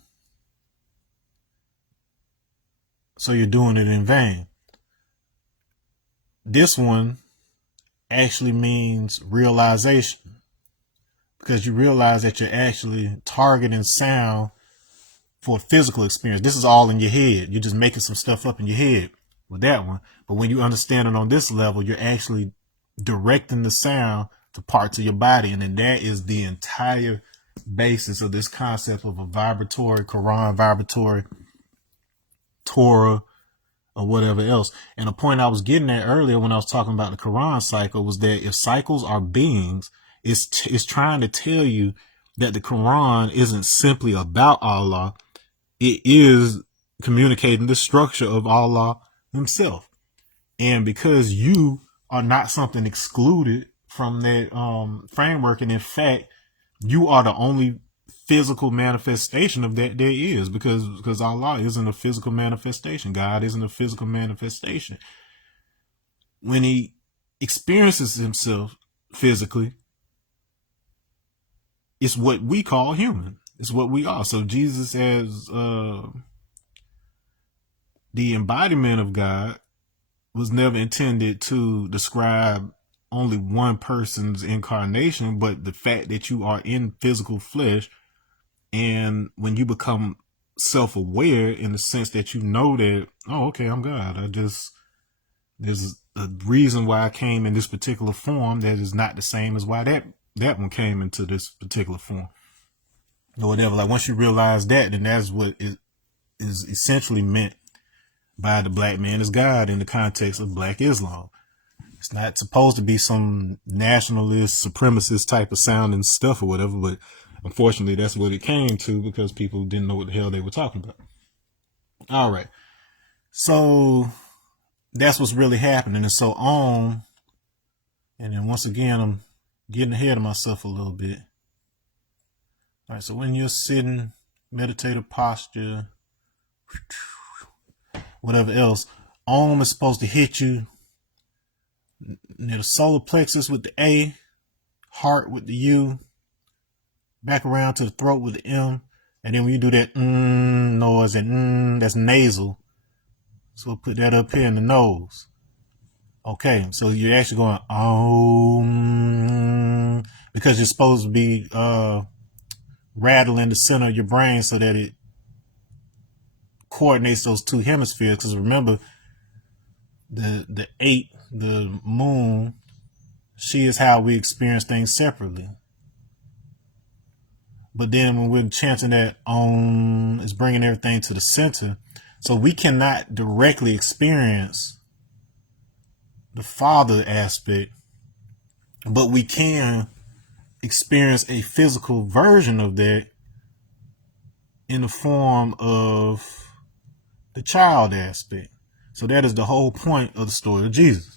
So you're doing it in vain. This one actually means realization, because you realize that you're actually targeting sound for a physical experience. This is all in your head. You're just making some stuff up in your head with that one. But when you understand it on this level, you're actually directing the sound to parts of your body. And then that is the entire basis of this concept of a vibratory Quran, vibratory Torah, or whatever else. And the point I was getting at earlier when I was talking about the Quran cycle was that if cycles are beings, it's trying to tell you that the Quran isn't simply about Allah. It is communicating the structure of Allah himself. And because you are not something excluded from that framework, and in fact, you are the only physical manifestation of that there is, because Allah isn't a physical manifestation. God isn't a physical manifestation. When he experiences himself physically, it's what we call human. It's what we are. So Jesus, as the embodiment of God, was never intended to describe only one person's incarnation, but the fact that you are in physical flesh. And when you become self-aware, in the sense that you know that, oh, okay, I'm God. There's a reason why I came in this particular form that is not the same as why that one came into this particular form, or whatever. Like, once you realize that, then that's what it is essentially meant by the black man as God in the context of Black Islam. It's not supposed to be some nationalist, supremacist type of sounding stuff or whatever, but unfortunately that's what it came to, because people didn't know what the hell they were talking about. All right. So that's what's really happening. And so on, and then once again, I'm getting ahead of myself a little bit. All right. So when you're sitting, meditative posture, whatever else, Om is supposed to hit you near the solar plexus with the A, heart with the U, back around to the throat with the M. And then when you do that noise, and that's nasal. So we'll put that up here in the nose. Okay, so you're actually going Om, because you're supposed to be rattling the center of your brain so that it coordinates those two hemispheres. Because remember, the 8, the moon, she is how we experience things separately. But then when we're chanting that Om, it's bringing everything to the center. So we cannot directly experience the Father aspect, but we can experience a physical version of that in the form of the child aspect. So that is the whole point of the story of Jesus,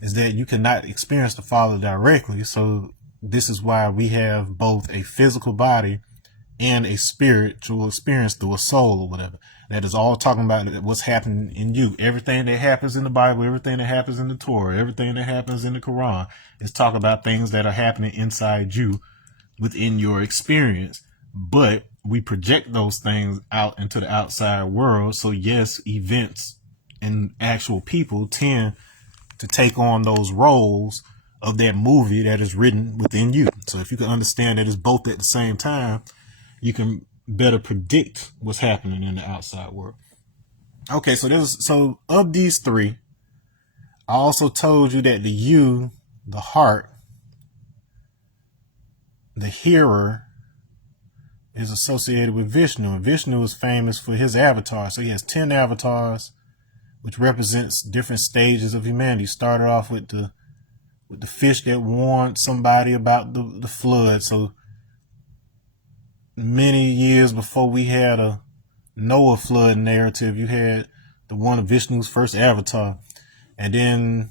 is that you cannot experience the Father directly. So this is why we have both a physical body and a spiritual experience through a soul or whatever. That is all talking about what's happening in you. Everything that happens in the Bible, everything that happens in the Torah, everything that happens in the Quran is talking about things that are happening inside you within your experience. But we project those things out into the outside world. So yes, events and actual people tend to take on those roles of that movie that is written within you. So if you can understand that it's both at the same time, you can better predict what's happening in the outside world. Okay, so of these three, I also told you that the you, the heart, the hearer, is associated with Vishnu, and Vishnu is famous for his avatar. So he has 10 avatars, which represents different stages of humanity. Started off with the fish that warned somebody about the flood. So many years before we had a Noah flood narrative, you had the one of Vishnu's first avatar, and then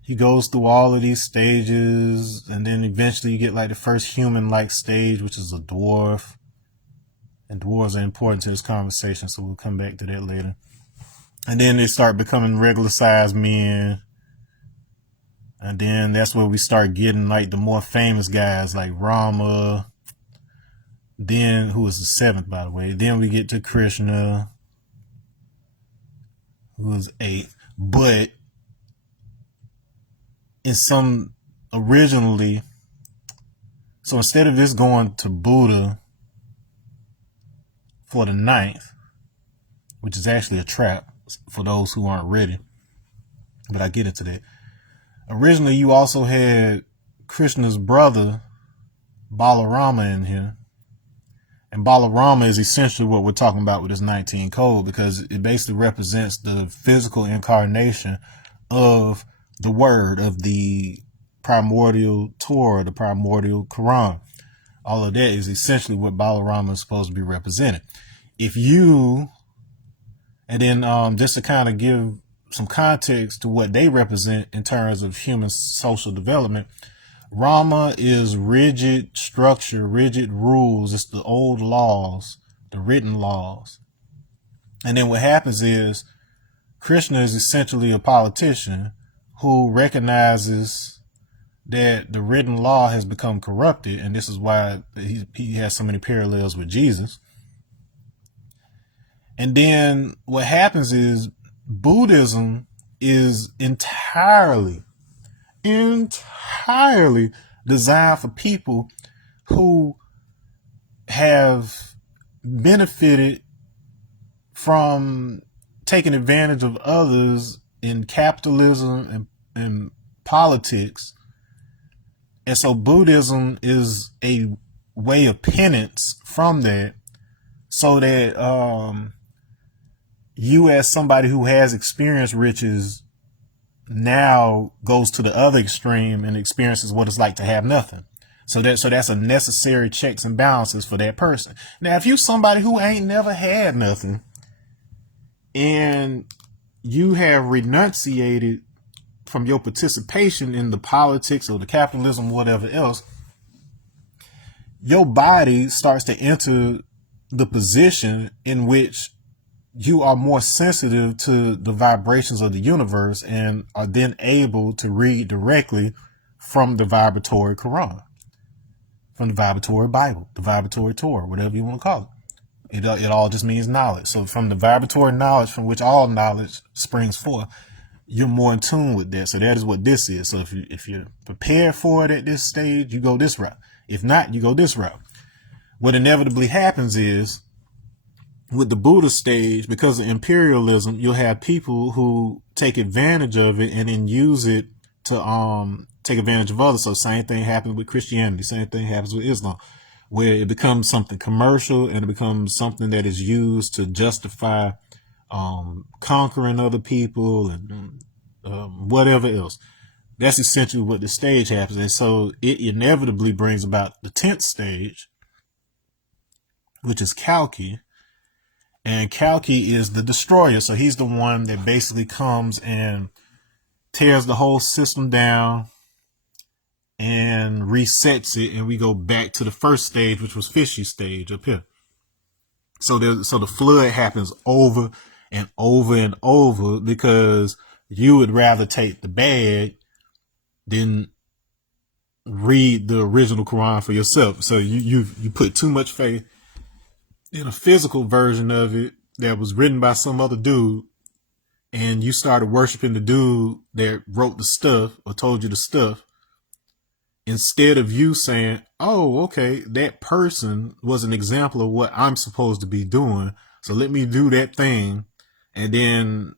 he goes through all of these stages, and then eventually you get like the first human-like stage, which is a dwarf. And dwarves are important to this conversation, so we'll come back to that later. And then they start becoming regular-sized men. And then that's where we start getting like the more famous guys like Rama. Then, who was the seventh, by the way. Then we get to Krishna, who was eighth. But originally, so instead of this going to Buddha for the ninth, which is actually a trap for those who aren't ready, but I get into that. Originally, you also had Krishna's brother, Balarama, in here. And Balarama is essentially what we're talking about with this 19 code, because it basically represents the physical incarnation of the word, of the primordial Torah, the primordial Quran. All of that is essentially what Balarama is supposed to be represented. And then just to kind of give some context to what they represent in terms of human social development, Rama is rigid structure, rigid rules. It's the old laws, the written laws. And then what happens is Krishna is essentially a politician who recognizes that the written law has become corrupted. And this is why he has so many parallels with Jesus. And then what happens is Buddhism is entirely designed for people who have benefited from taking advantage of others in capitalism and politics. And so Buddhism is a way of penance from that, so that you, as somebody who has experienced riches, now goes to the other extreme and experiences what it's like to have nothing. So that's a necessary checks and balances for that person. Now, if you somebody who ain't never had nothing and you have renunciated from your participation in the politics or the capitalism, whatever else, your body starts to enter the position in which you are more sensitive to the vibrations of the universe and are then able to read directly from the vibratory Quran, from the vibratory Bible, the vibratory Torah, whatever you want to call it. It all just means knowledge. So from the vibratory knowledge from which all knowledge springs forth, you're more in tune with that. So that is what this is. So if you're prepared for it at this stage, you go this route. If not, you go this route. What inevitably happens is, with the Buddha stage, because of imperialism, you'll have people who take advantage of it and then use it to take advantage of others. So same thing happens with Christianity. Same thing happens with Islam, where it becomes something commercial and it becomes something that is used to justify conquering other people and whatever else. That's essentially what the stage happens. And so it inevitably brings about the 10th stage, which is Kalki. And Kalki is the destroyer. So he's the one that basically comes and tears the whole system down and resets it. And we go back to the first stage, which was Fishy stage up here. So the flood happens over and over and over because you would rather take the bag than read the original Quran for yourself. So you put too much faith in a physical version of it that was written by some other dude, and you started worshiping the dude that wrote the stuff or told you the stuff, instead of you saying, oh, okay, that person was an example of what I'm supposed to be doing, so let me do that thing and then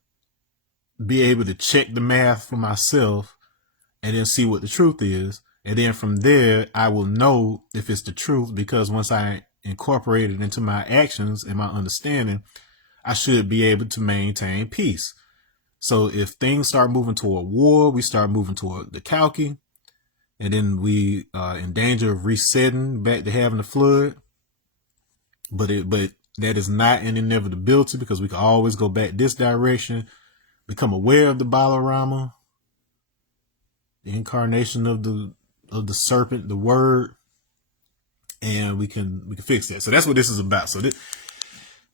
be able to check the math for myself and then see what the truth is. And then from there, I will know if it's the truth, because once I incorporate it into my actions and my understanding, I should be able to maintain peace. So if things start moving toward war, we start moving toward the Kalki, and then we are in danger of resetting back to having a flood. But that is not an inevitability, because we can always go back this direction, become aware of the Balarama, the incarnation of the serpent, the word, and we can fix that. So that's what this is about. So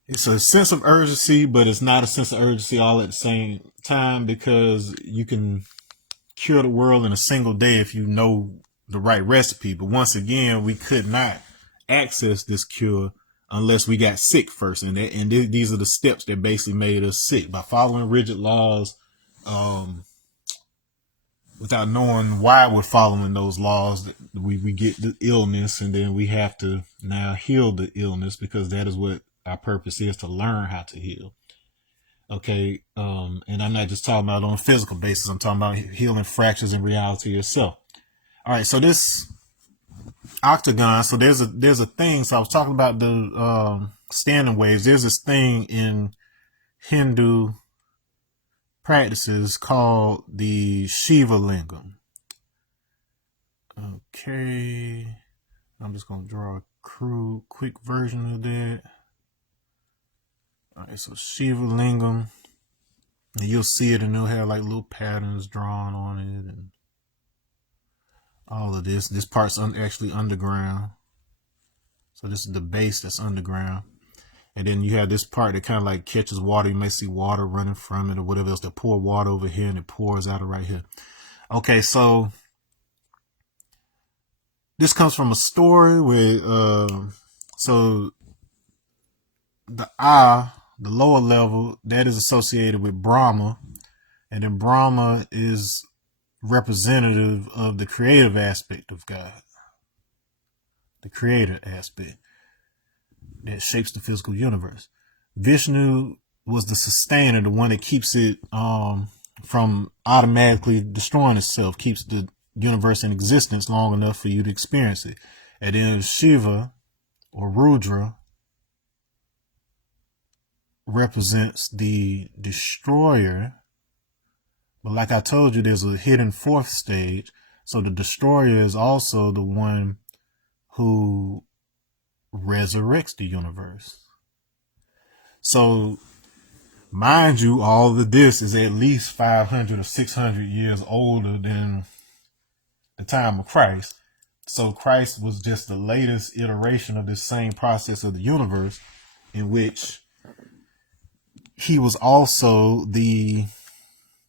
it's a sense of urgency, but it's not a sense of urgency all at the same time, because you can cure the world in a single day if you know the right recipe. But once again, we could not access this cure unless we got sick first. And these are the steps that basically made us sick, by following rigid laws, without knowing why we're following those laws. We get the illness, and then we have to now heal the illness, because that is what our purpose is, to learn how to heal. Okay. And I'm not just talking about on a physical basis. I'm talking about healing fractures in reality itself. All right. So this octagon. So there's a thing. So I was talking about the standing waves. There's this thing in Hindu practices called the Shiva Lingam. Okay. I'm just going to draw a quick version of that. All right, so Shiva Lingam, and you'll see it, and it'll have like little patterns drawn on it, and all of this. This part's actually underground. So this is the base that's underground. And then you have this part that kind of like catches water. You may see water running from it or whatever else. They pour water over here, and it pours out of right here. Okay, so this comes from a story where, so the lower level, that is associated with Brahma, and then Brahma is representative of the creative aspect of God, the creator aspect that shapes the physical universe. Vishnu was the sustainer, the one that keeps it from automatically destroying itself, keeps the universe in existence long enough for you to experience it. And then Shiva, or Rudra, represents the destroyer. But like I told you, there's a hidden fourth stage. So the destroyer is also the one who resurrects the universe. So mind you, all of this is at least 500 or 600 years older than the time of Christ. So Christ was just the latest iteration of this same process of the universe, in which he was also in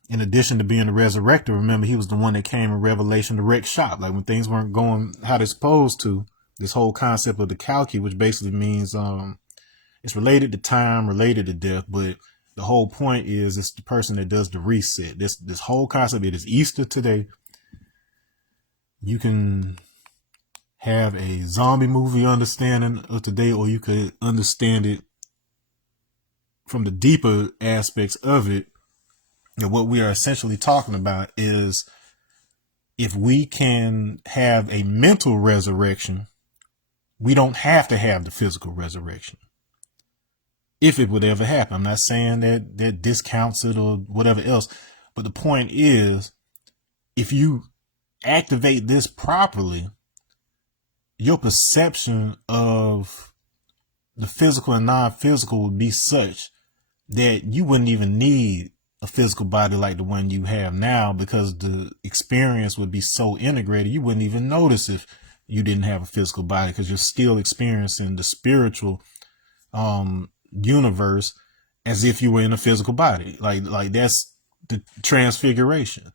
addition to being the resurrector, remember, he was the one that came in Revelation to wreck shop. Like when things weren't going how they're supposed to, this whole concept of the Kalki, which basically means it's related to time, related to death, but the whole point is it's the person that does the reset. This whole concept, it is Easter today. You can have a zombie movie understanding of today, or you could understand it from the deeper aspects of it. And what we are essentially talking about is, if we can have a mental resurrection, we don't have to have the physical resurrection. If it would ever happen. I'm not saying that discounts it or whatever else, but the point is, if you activate this properly, your perception of the physical and non-physical would be such that you wouldn't even need a physical body like the one you have now, because the experience would be so integrated, you wouldn't even notice if you didn't have a physical body, because you're still experiencing the spiritual universe as if you were in a physical body. Like that's the transfiguration.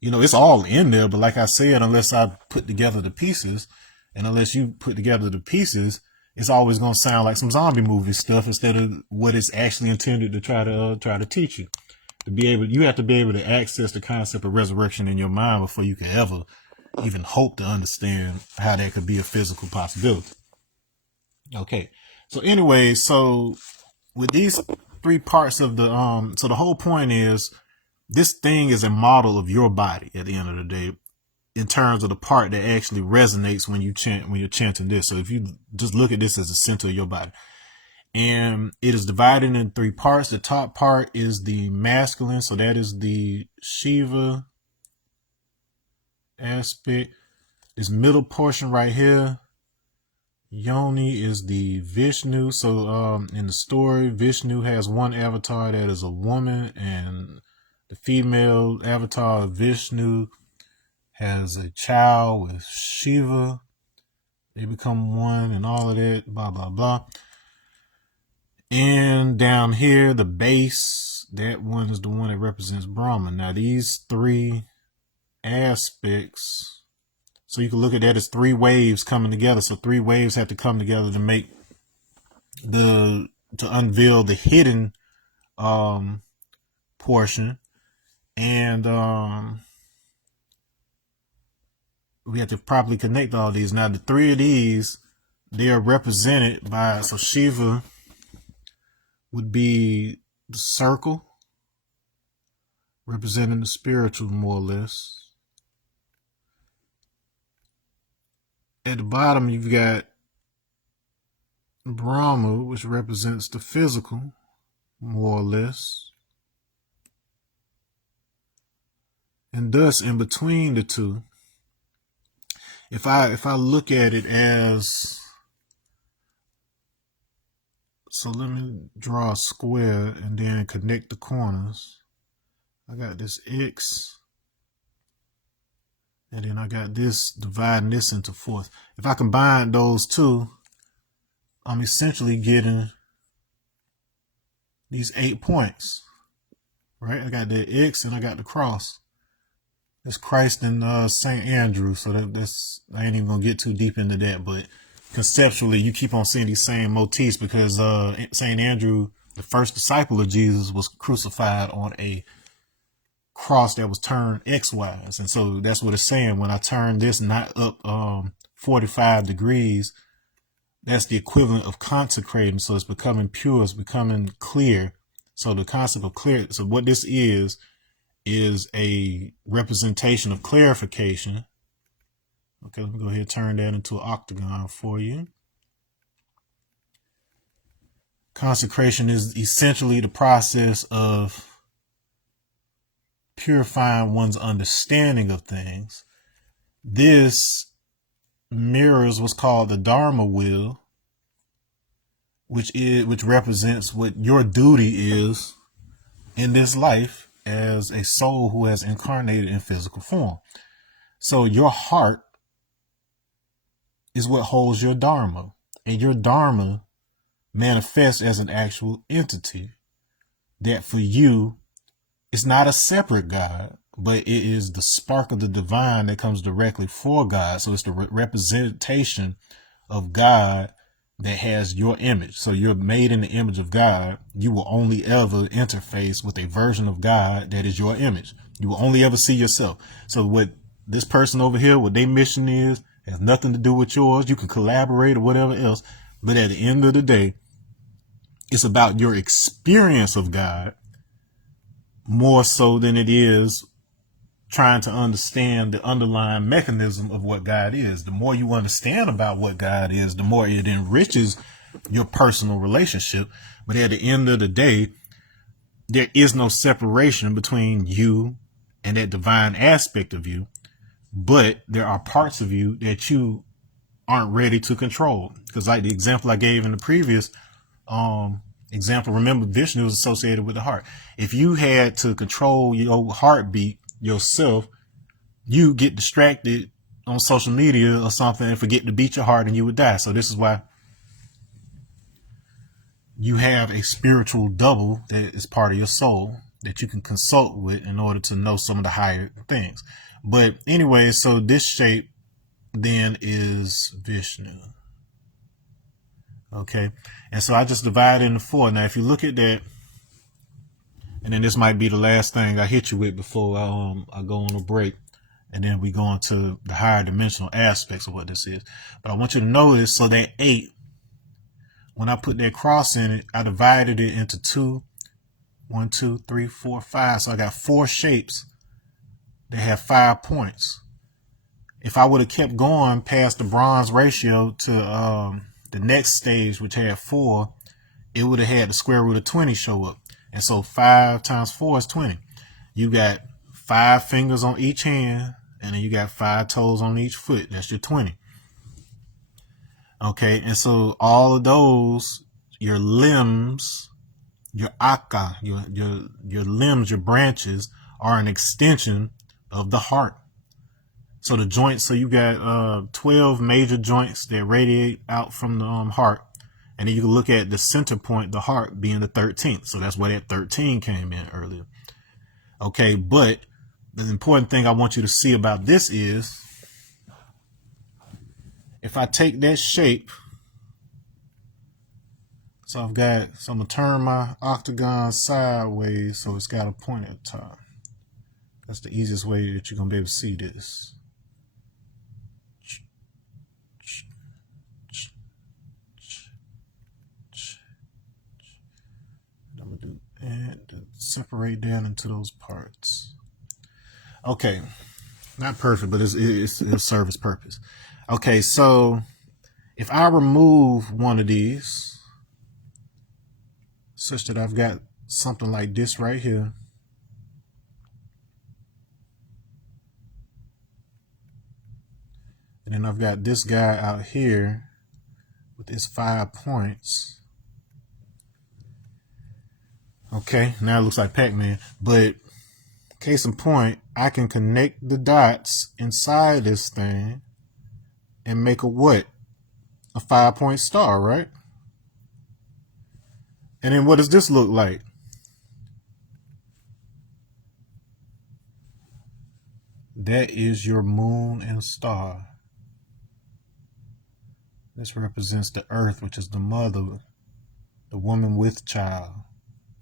You know, it's all in there, but like I said, unless I put together the pieces, and unless you put together the pieces, it's always going to sound like some zombie movie stuff instead of what it's actually intended to try to teach you. You have to be able to access the concept of resurrection in your mind before you can ever even hope to understand how that could be a physical possibility. Okay. So anyway, so with these three parts of so the whole point is, this thing is a model of your body at the end of the day. in terms of the part that actually resonates when you're chanting this. So if you just look at this as the center of your body, and it is divided in 3 parts. The top part is the masculine, so that is the Shiva aspect. This middle portion right here, Yoni, is the Vishnu. So in the story, Vishnu has one avatar that is a woman, and the female avatar of Vishnu has a child with Shiva. They become one and all of that, blah, blah, blah. And down here, the base, that one is the one that represents Brahma. Now, these 3 aspects, so you can look at that as 3 waves coming together. So 3 waves have to come together to make to unveil the hidden portion. And we have to properly connect all these. Now, the 3 of these, they are represented by, so Shiva would be the circle, representing the spiritual, more or less. At the bottom, you've got Brahma, which represents the physical, more or less. And thus, in between the two, if I look at it as, so let me draw a square and then connect the corners. I got this X, and then I got this, dividing this into 4. If I combine those two, I'm essentially getting these 8 points, right? I got the X and I got the cross. That's Christ and St. Andrew. So that's, I ain't even gonna get too deep into that, but conceptually, you keep on seeing these same motifs because St. Andrew, the first disciple of Jesus, was crucified on a cross that was turned X-wise. And so that's what it's saying. When I turn this not up 45 degrees, that's the equivalent of consecrating. So it's becoming pure, it's becoming clear. So the concept of clear, so what this is a representation of clarification. Okay, let me go ahead and turn that into an octagon for you. Consecration is essentially the process of purifying one's understanding of things. This mirrors what's called the Dharma wheel, which represents what your duty is in this life as a soul who has incarnated in physical form. So your heart is what holds your Dharma, and your Dharma manifests as an actual entity that for you is not a separate God, but it is the spark of the divine that comes directly for God. So it's the representation of God that has your image. So you're made in the image of God. You will only ever interface with a version of God that is your image. You will only ever see yourself. So what this person over here, what their mission is, has nothing to do with yours. You can collaborate or whatever else. But at the end of the day, it's about your experience of God more so than it is trying to understand the underlying mechanism of what God is. The more you understand about what God is, the more it enriches your personal relationship. But at the end of the day, there is no separation between you and that divine aspect of you. But there are parts of you that you aren't ready to control. Because like the example I gave in the previous example, remember Vishnu is associated with the heart. If you had to control your heartbeat yourself, you get distracted on social media or something and forget to beat your heart and you would die. So this is why you have a spiritual double that is part of your soul that you can consult with in order to know some of the higher things. But anyway, so this shape then is Vishnu. Okay. And so I just divide into 4. Now, if you look at that, and then this might be the last thing I hit you with before I go on a break. And then we go into the higher dimensional aspects of what this is. But I want you to notice, so that 8, when I put that cross in it, I divided it into 2, 1, 2, 3, 4, 5. So I got 4 shapes that have 5 points. If I would have kept going past the bronze ratio to the next stage, which had 4, it would have had the square root of 20 show up. And so 5 times 4 is 20. You got 5 fingers on each hand, and then you got 5 toes on each foot. That's your 20. Okay, and so all of those, your limbs, your aka, your limbs, your branches are an extension of the heart. So the joints, so you got 12 major joints that radiate out from the heart. And then you can look at the center point, the heart, being the 13th. So that's where that 13 came in earlier. Okay, but the important thing I want you to see about this is, if I take that shape, so I'm going to turn my octagon sideways so it's got a point at the top. That's the easiest way that you're going to be able to see this. I'm going to do and separate down into those parts. Okay, not perfect, but it'll serve its purpose. Okay, so if I remove one of these, such that I've got something like this right here, and then I've got this guy out here with his 5 points. Okay, now it looks like Pac-Man, but case in point, I can connect the dots inside this thing and make a what? A 5-point star, right? And then what does this look like? That is your moon and star. This represents the earth, which is the mother, the woman with child,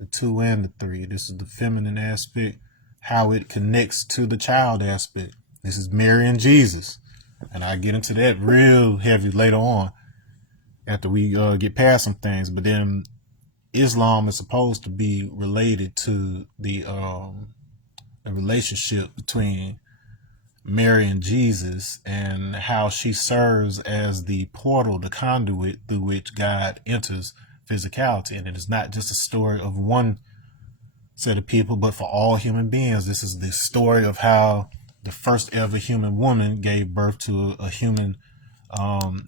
the 2 and the 3. This is the feminine aspect, how it connects to the child aspect. This is Mary and Jesus. And I get into that real heavy later on after we get past some things. But then Islam is supposed to be related to the relationship between Mary and Jesus, and how she serves as the portal, the conduit through which God enters physicality. And it is not just a story of one set of people, but for all human beings. This is the story of how the first ever human woman gave birth to a human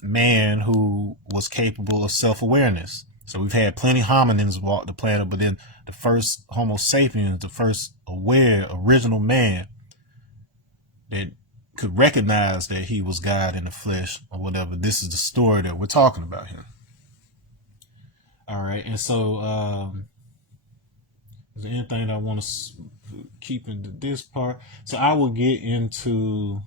man who was capable of self-awareness. So we've had plenty of hominins walk the planet, but then the first Homo sapiens, the first aware, original man that could recognize that he was God in the flesh or whatever. This is the story that we're talking about here. All right, and so is there anything that I want to keep into this part? So I will get into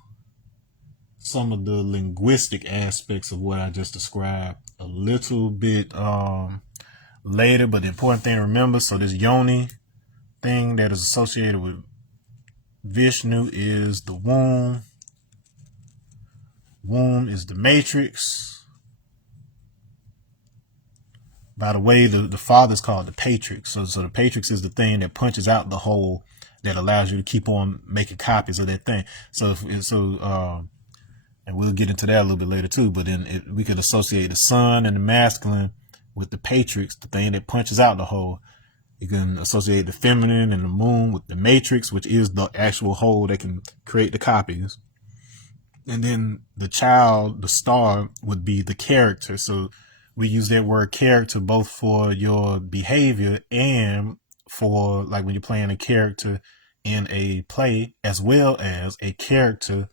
some of the linguistic aspects of what I just described a little bit later, but the important thing to remember, so this yoni thing that is associated with Vishnu is the womb. Womb is the matrix. By the way, the father is called the patrix. So the patrix is the thing that punches out the hole that allows you to keep on making copies of that thing. And we'll get into that a little bit later too. But then we can associate the sun and the masculine with the patrix, the thing that punches out the hole. You can associate the feminine and the moon with the matrix, which is the actual hole that can create the copies. And then the child, the star, would be the character. So we use that word character both for your behavior and for like when you're playing a character in a play, as well as a character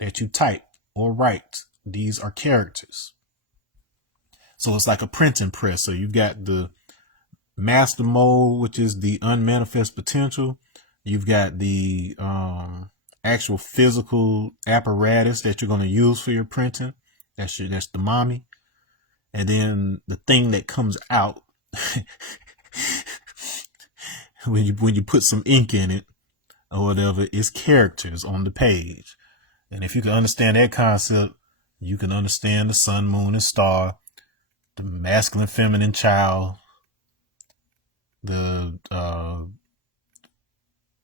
that you type or write. These are characters. So it's like a printing press. So you've got the master mode, which is the unmanifest potential. You've got the actual physical apparatus that you're going to use for your printing. That's the mommy. And then the thing that comes out when you put some ink in it or whatever is characters on the page. And if you can understand that concept, you can understand the sun, moon, and star, the masculine, feminine child, the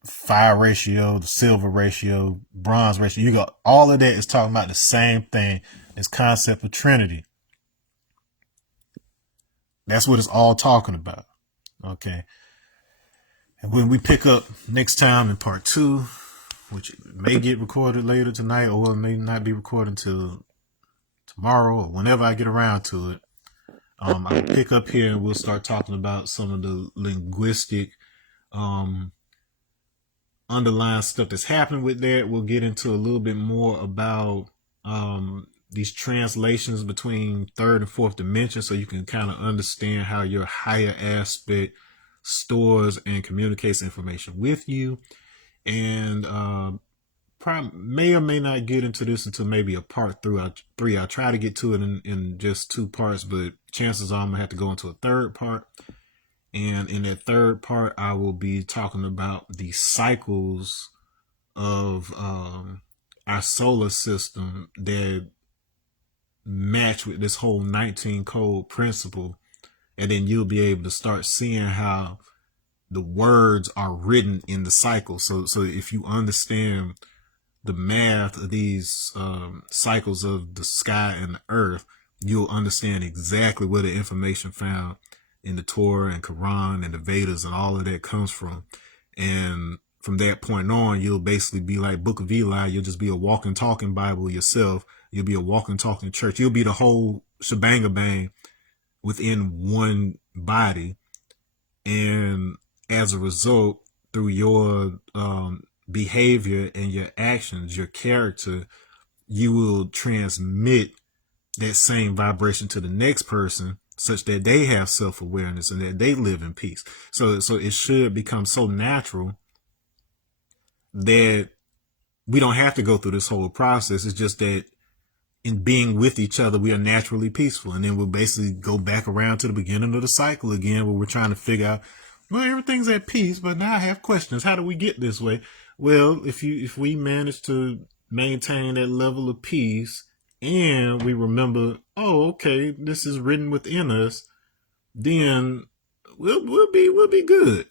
fire ratio, the silver ratio, bronze ratio. You got all of that is talking about the same thing. This concept of trinity. That's what it's all talking about. Okay. And when we pick up next time in part 2, which may get recorded later tonight or it may not be recorded until tomorrow or whenever I get around to it, I'll pick up here and we'll start talking about some of the linguistic underlying stuff that's happening with that. We'll get into a little bit more about these translations between third and fourth dimension so you can kind of understand how your higher aspect stores and communicates information with you. And may or may not get into this until maybe a part 3. I'll try to get to it in just 2 parts, but chances are I'm gonna have to go into a third part. And in that third part, I will be talking about the cycles of our solar system that match with this whole 19 code principle. And then you'll be able to start seeing how the words are written in the cycle. So if you understand the math of these cycles of the sky and the earth, you'll understand exactly where the information found in the Torah and Quran and the Vedas and all of that comes from. And from that point on, you'll basically be like Book of Eli. You'll just be a walking, talking Bible yourself. You'll be a walking, talking church. You'll be the whole shebang-a-bang within one body. And as a result, through your behavior and your actions, your character, you will transmit that same vibration to the next person such that they have self-awareness and that they live in peace. So it should become so natural that we don't have to go through this whole process. It's just that in being with each other, we are naturally peaceful. And then we'll basically go back around to the beginning of the cycle again, where we're trying to figure out, well, everything's at peace, but now I have questions. How do we get this way? Well, if we manage to maintain that level of peace and we remember, oh, okay, this is written within us, then we'll be good.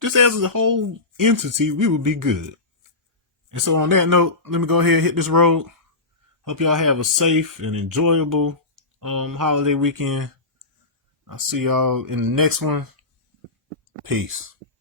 Just as a whole entity, we will be good. And so on that note, let me go ahead and hit this road. Hope y'all have a safe and enjoyable holiday weekend. I'll see y'all in the next one. Peace.